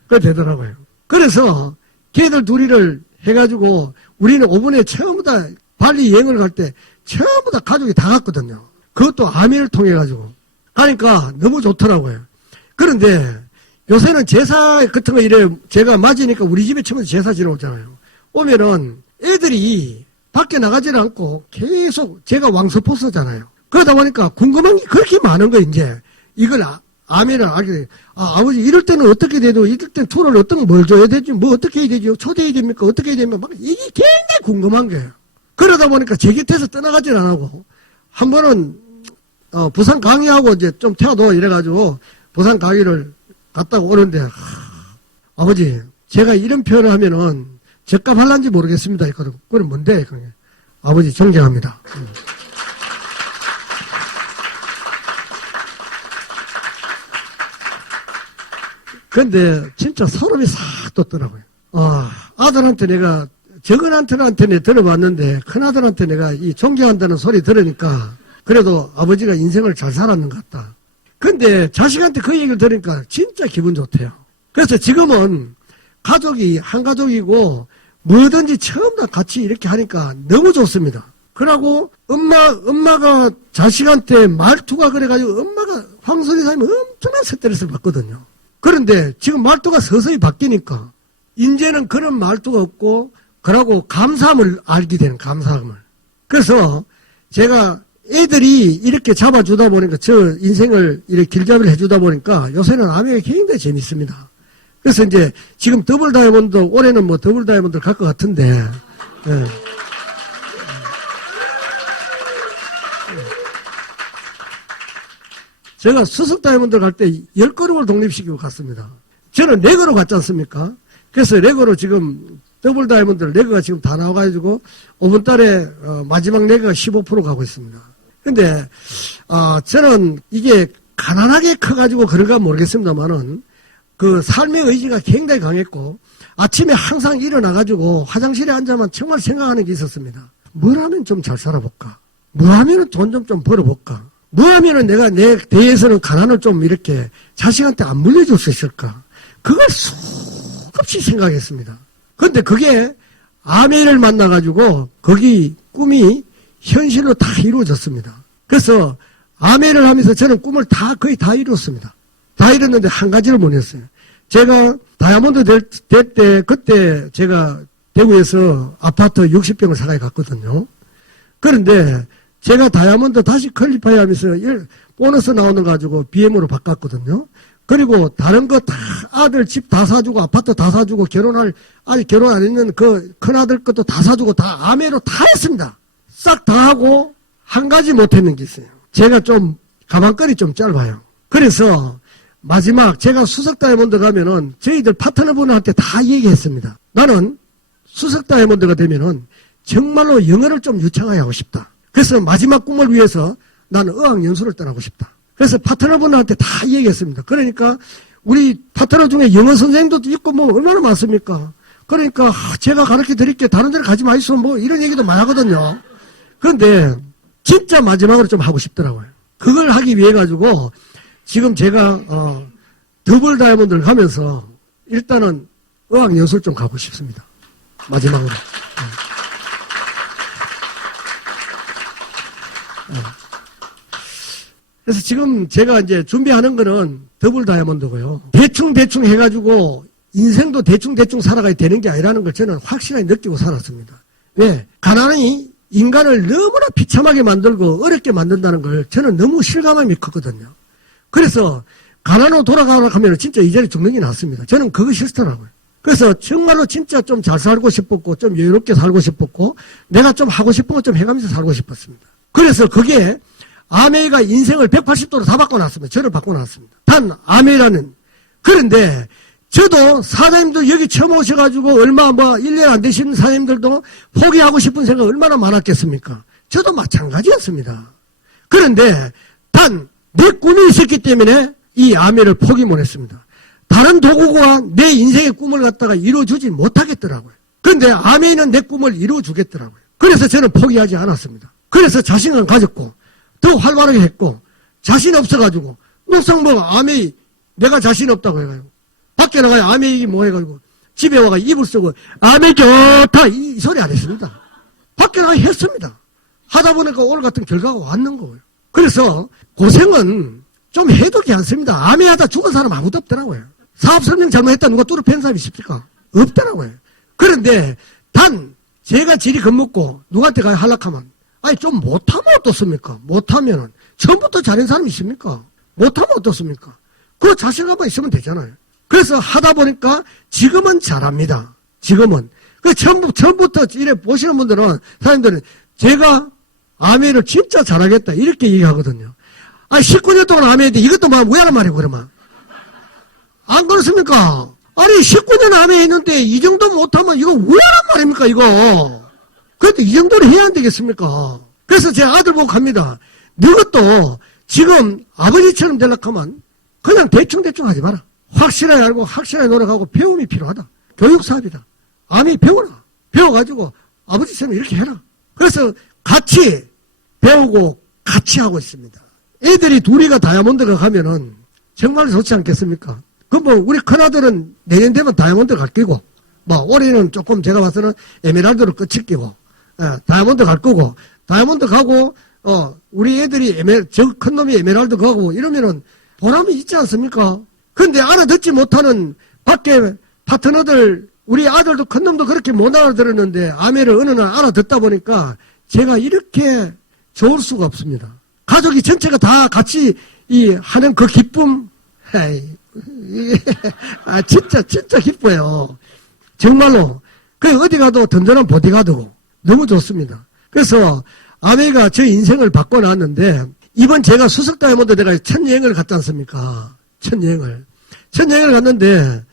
그래 되더라고요. 그래서 걔들 둘이를 해가지고 우리는 5분에 전부 다 발리 여행을 갈 때 전부 다 가족이 다 갔거든요. 그것도 아메를 통해 가지고 가니까 너무 좋더라고요. 그런데 요새는 제사 같은 거 이래 제가 맞으니까 우리 집에 처음에 제사 지러 오잖아요. 오면은 애들이 밖에 나가지는 않고 계속 제가 왕서포서잖아요. 그러다 보니까 궁금한 게 그렇게 많은 거 이제 이걸 아메를 알게 아버지 이럴 때는 어떻게 돼도 이럴 때는 투를 뭘 줘야 되지 뭐 어떻게 해야 되죠 초대해야 됩니까 어떻게 해야 됩니까 막 이게 굉장히 궁금한 거예요. 그러다 보니까 제 곁에서 떠나가질 안 하고 한 번은 부산 강의하고 이제 좀 태워도 이래가지고 부산 강의를 갔다가 오는데 아버지 제가 이런 표현을 하면은 제값 할란지 모르겠습니다. 그럼 뭔데? 아버지 존경합니다. 근데 진짜 소름이 싹 돋더라고요. 아들한테 내가, 적은한테는 들어봤는데 큰아들한테 내가 이 존경한다는 소리 들으니까 그래도 아버지가 인생을 잘 살았는 것 같다. 근데 자식한테 그 얘기를 들으니까 진짜 기분 좋대요. 그래서 지금은 가족이 한 가족이고 뭐든지 처음 다 같이 이렇게 하니까 너무 좋습니다. 그러고 엄마가 자식한테 말투가 그래가지고 엄마가 황선희 사님이 엄청난 스트레스를 받거든요. 그런데 지금 말투가 서서히 바뀌니까 이제는 그런 말투가 없고 그러고 감사함을 알게 되는 감사함을. 그래서 제가 애들이 이렇게 잡아주다 보니까 저 인생을 이렇게 길잡이를 해주다 보니까 요새는 아메가 굉장히 재밌습니다. 그래서 이제 지금 더블 다이아몬드 올해는 뭐 더블 다이아몬드 갈 것 같은데 예. 제가 수석 다이아몬드 갈 때 10걸음을 독립시키고 갔습니다. 저는 레거로 갔지 않습니까? 그래서 레거로 지금 더블 다이아몬드 레거가 지금 다 나와가지고 5분 달에 마지막 레거가 15% 가고 있습니다. 근데 저는 이게 가난하게 커가지고 그런가 모르겠습니다만은 그 삶의 의지가 굉장히 강했고 아침에 항상 일어나가지고 화장실에 앉아만 정말 생각하는 게 있었습니다. 뭘 하면 좀 잘 살아볼까? 뭐 하면 돈 좀 벌어볼까? 뭐 하면은 내가 내 대에서는 가난을 좀 이렇게 자식한테 안 물려줄 수 있을까? 그걸 수없이 생각했습니다. 근데 그게 아메를 만나가지고 거기 꿈이 현실로 다 이루어졌습니다. 그래서 아메를 하면서 저는 꿈을 거의 다 이루었습니다. 다 이뤘는데 한 가지를 못 했어요. 제가 다이아몬드 될 때 그때 제가 대구에서 아파트 60평을 사가에 갔거든요. 그런데 제가 다이아몬드 다시 퀄리파이 하면서 보너스 나오는 거 가지고 BM으로 바꿨거든요. 그리고 다른 거 다 아들 집 다 사주고 아파트 다 사주고 아직 결혼 안 했는 그 큰아들 것도 다 사주고 다 아메로 다 했습니다. 싹 다 하고 한 가지 못했는 게 있어요. 제가 좀 가방끈이 좀 짧아요. 그래서 마지막 제가 수석 다이아몬드 가면은 저희들 파트너분한테 다 얘기했습니다. 나는 수석 다이아몬드가 되면은 정말로 영어를 좀 유창하게 하고 싶다. 그래서 마지막 꿈을 위해서 나는 어학연수를 떠나고 싶다. 그래서 파트너분한테 다 얘기했습니다. 그러니까 우리 파트너 중에 영어 선생님도 있고 뭐 얼마나 많습니까? 그러니까 제가 가르쳐 드릴게 다른 데를 가지 마시오 뭐 이런 얘기도 많이 하거든요. 그런데 진짜 마지막으로 좀 하고 싶더라고요. 그걸 하기 위해 가지고 지금 제가 더블 다이아몬드를 가면서 일단은 어학연수를 좀 가고 싶습니다. 마지막으로. 그래서 지금 제가 이제 준비하는 거는 더블 다이아몬드고요. 대충 해가지고 인생도 대충 살아가야 되는 게 아니라는 걸 저는 확실하게 느끼고 살았습니다. 왜? 가난이 인간을 너무나 비참하게 만들고 어렵게 만든다는 걸 저는 너무 실감함이 컸거든요. 그래서 가난으로 돌아가라 하면 진짜 이 자리에 죽는 게 낫습니다. 저는 그거 싫더라고요. 그래서 정말로 진짜 좀 잘 살고 싶었고 좀 여유롭게 살고 싶었고 내가 좀 하고 싶은 거 좀 해가면서 살고 싶었습니다. 그래서 그게 아메이가 인생을 180도로 다 바꿔놨습니다. 저를 바꿔놨습니다. 단 아메이라는. 그런데 저도 사장님도 여기 처음 오셔가지고 얼마 1년 안 되시는 사장님들도 포기하고 싶은 생각 얼마나 많았겠습니까? 저도 마찬가지였습니다. 그런데 단 내 꿈이 있었기 때문에 이 아메이를 포기 못했습니다. 다른 도구가 내 인생의 꿈을 갖다가 이루어주지 못하겠더라고요. 그런데 아메이는 내 꿈을 이루어주겠더라고요. 그래서 저는 포기하지 않았습니다. 그래서 자신감 가졌고 더 활발하게 했고 자신 없어가지고 막상 아메이 내가 자신 없다고 해가지고 밖에 나가야 아메이 뭐 해가지고 집에 와가 이불 쓰고 아메이 좋다 이 소리 안 했습니다. 밖에 나가 했습니다. 하다 보니까 오늘 같은 결과가 왔는 거예요. 그래서 고생은 좀 해도 괜찮습니다. 아메이 하다 죽은 사람 아무도 없더라고요. 사업 설명 잘못했다 누가 뚜루 팬 사람이 있습니까? 없더라고요. 그런데 단 제가 질이 겁먹고 누구한테 가야 하락하면 아니 좀 못하면 어떻습니까? 못하면은 처음부터 잘한 사람이 있습니까? 못하면 어떻습니까? 그 자신감만 있으면 되잖아요. 그래서 하다 보니까 지금은 잘합니다. 지금은. 그 처음부터 이래 보시는 분들은 사람들은 제가 아메이를 진짜 잘하겠다 이렇게 얘기하거든요. 아니 19년 동안 아메이인데 이것도 왜 하란 말이고 그러면. 안 그렇습니까? 아니 19년 아메이 했는데 이 정도 못하면 이거 왜 하란 말입니까 이거. 그래도 이 정도는 해야 안 되겠습니까? 그래서 제 아들 보고 갑니다. 너것도 지금 아버지처럼 되려고 하면 그냥 대충 하지 마라. 확실하게 알고 확실하게 노력하고 배움이 필요하다. 교육사업이다. 아미 배워라. 배워가지고 아버지처럼 이렇게 해라. 그래서 같이 배우고 같이 하고 있습니다. 애들이 둘이가 다이아몬드가 가면은 정말 좋지 않겠습니까? 그럼 뭐 우리 큰아들은 내년 되면 다이아몬드 갈 거고, 뭐 올해는 조금 제가 봐서는 에메랄드로 끝일 거고, 다이아몬드 갈 거고, 다이아몬드 가고 우리 애들이 저 큰 놈이 에메랄드 가고 이러면은 보람이 있지 않습니까? 근데 알아듣지 못하는 밖에 파트너들, 우리 아들도 큰 놈도 그렇게 못 알아들었는데 아메를 어느 날 알아듣다 보니까 제가 이렇게 좋을 수가 없습니다. 가족이 전체가 다 같이 하는 그 기쁨, 진짜 기뻐요. 정말로. 어디 가도 든든한 보디가드고 너무 좋습니다. 그래서 아메가 저 인생을 바꿔놨는데, 이번 제가 수석 다이아몬드 내가 첫 여행을 갔지 않습니까? 첫 여행을 갔는데,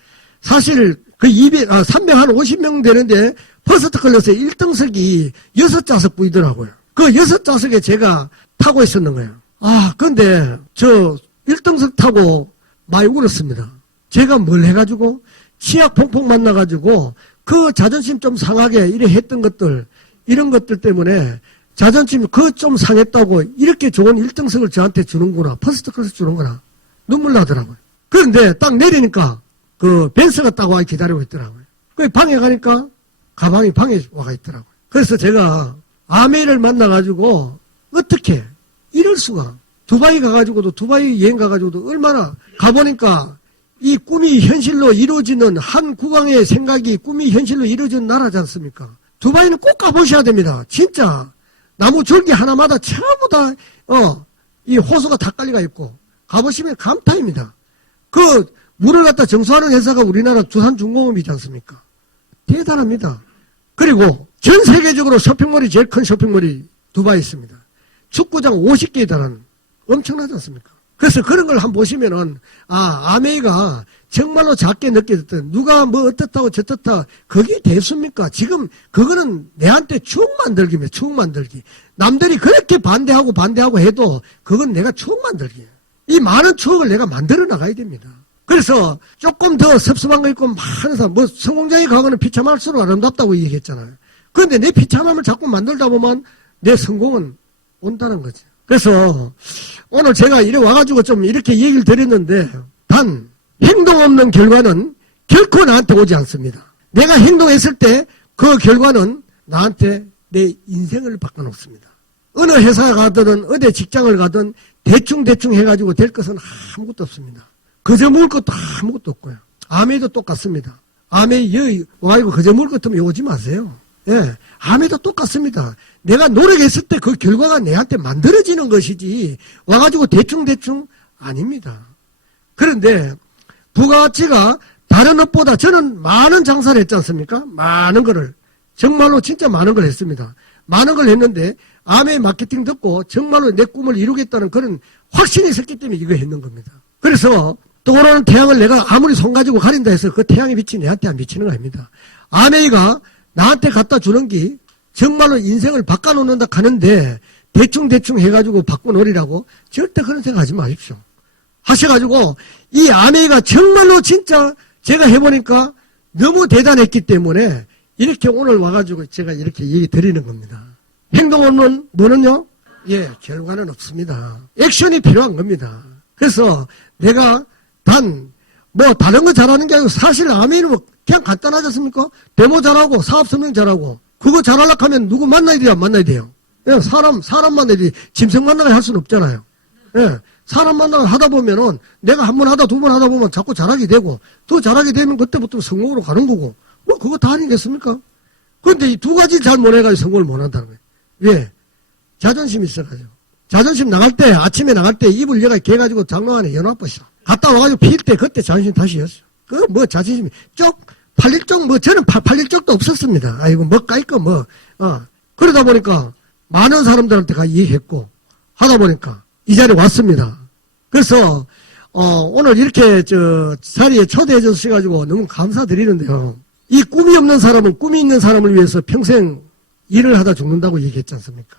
사실 350명 되는데, 퍼스트 클래스 1등석이 6좌석 부이더라고요. 그 6좌석에 제가 타고 있었는 거예요. 근데 저 1등석 타고 많이 울었습니다. 제가 뭘 해가지고, 치약 퐁퐁 만나가지고, 그 자존심 좀 상하게 이래 했던 것들, 이런 것들 때문에 자존심이 좀 상했다고 이렇게 좋은 1등석을 저한테 주는구나. 퍼스트 클래스 주는구나. 눈물 나더라고요. 그런데 딱 내리니까 그 벤츠가 딱 와 기다리고 있더라고요. 그 방에 가니까 가방이 방에 와가 있더라고요. 그래서 제가 아메를 만나가지고 어떻게 이럴 수가. 두바이 가가지고도 두바이 여행 가가지고도 얼마나 가보니까 이 꿈이 현실로 이루어지는 한 국왕의 생각이 꿈이 현실로 이루어지는 나라지 않습니까? 두바이는 꼭 가보셔야 됩니다. 진짜. 나무 줄기 하나마다 전부 다, 이 호수가 다 깔려가 있고, 가보시면 감탄입니다. 그, 물을 갖다 정수하는 회사가 우리나라 두산중공업이지 않습니까? 대단합니다. 그리고 전 세계적으로 쇼핑몰이 제일 큰 쇼핑몰이 두바이에 있습니다. 축구장 50개에 달하는 엄청나지 않습니까? 그래서 그런 걸 한번 보시면은, 아메이가 정말로 작게 느껴졌던, 누가 뭐 어떻다고 저떻다, 그게 대수입니까? 지금, 그거는 내한테 추억 만들기입니다. 추억 만들기. 남들이 그렇게 반대하고 해도, 그건 내가 추억 만들기예요. 이 많은 추억을 내가 만들어 나가야 됩니다. 그래서 조금 더 섭섭한 거 있고, 많은 사람, 뭐 성공장에 가거는 비참할수록 아름답다고 얘기했잖아요. 그런데 내 비참함을 자꾸 만들다 보면 내 성공은 온다는 거죠. 그래서 오늘 제가 이래 와가지고 좀 이렇게 얘기를 드렸는데, 단 행동 없는 결과는 결코 나한테 오지 않습니다. 내가 행동했을 때 그 결과는 나한테 내 인생을 바꿔놓습니다. 어느 회사에 가든 어디 직장을 가든 대충 해가지고 될 것은 아무것도 없습니다. 그저 먹을 것도 아무것도 없고요. 아메도 똑같습니다. 아메 여기 와가지고 그저 먹을 것 때문에 오지 마세요. 예, 아메도 똑같습니다. 내가 노력했을 때 그 결과가 내한테 만들어지는 것이지 와가지고 대충 아닙니다. 그런데 부가가치가 다른 업보다 저는 많은 장사를 했지 않습니까? 많은 거를. 정말로 진짜 많은 걸 했습니다. 많은 걸 했는데 아메 마케팅 듣고 정말로 내 꿈을 이루겠다는 그런 확신이 있었기 때문에 이거 했는 겁니다. 그래서 떠오르는 태양을 내가 아무리 손 가지고 가린다 해서 그 태양의 빛이 내한테 안 비치는 거 아닙니다. 아메이가 나한테 갖다 주는 게 정말로 인생을 바꿔놓는다 하는데 대충 해가지고 바꿔놓으리라고 절대 그런 생각 하지 마십시오. 하셔가지고 이 아메이가 정말로 진짜 제가 해보니까 너무 대단했기 때문에 이렇게 오늘 와가지고 제가 이렇게 얘기 드리는 겁니다. 행동 없는 뭐는요? 예, 결과는 없습니다. 액션이 필요한 겁니다. 그래서 내가 다른 거 잘하는 게 아니고 사실 아메이는 뭐 그냥 간단하지 않습니까? 데모 잘하고 사업 설명 잘하고 그거 잘하려고 하면 누구 만나야 돼요? 안 만나야 돼요? 예, 사람 만나야 돼. 짐승 만나게 할 수는 없잖아요. 예, 사람 만나고 하다 보면은 내가 한 번 하다 두 번 하다 보면 자꾸 잘하게 되고 더 잘하게 되면 그때부터 성공으로 가는 거고 뭐 그거 다 아니겠습니까? 그런데 이 두 가지 잘 못해가지고 성공을 못한다는 거예요. 왜? 자존심이 있어가지고. 자존심 나갈 때 아침에 나갈 때 이불 여가 개가지고 장로 안에 연합버시라. 갔다 와가지고 필 때 그때 자존심 다시 였어요. 그 뭐 자존심이 팔릴 적 저는 팔릴 적도 없었습니다. 아이고 뭐 까이까 그러다 보니까 많은 사람들한테 가 얘기했고 하다 보니까 이 자리에 왔습니다. 그래서 오늘 이렇게 자리에 초대해 주셔가지고 너무 감사드리는데요. 이 꿈이 없는 사람은 꿈이 있는 사람을 위해서 평생 일을 하다 죽는다고 얘기했지 않습니까?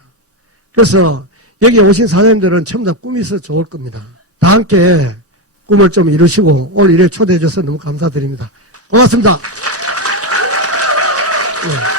그래서 여기 오신 사장님들은 전부 다 꿈이 있어 좋을 겁니다. 다 함께 꿈을 좀 이루시고 오늘 이렇게 초대해 주셔서 너무 감사드립니다. 고맙습니다. 네.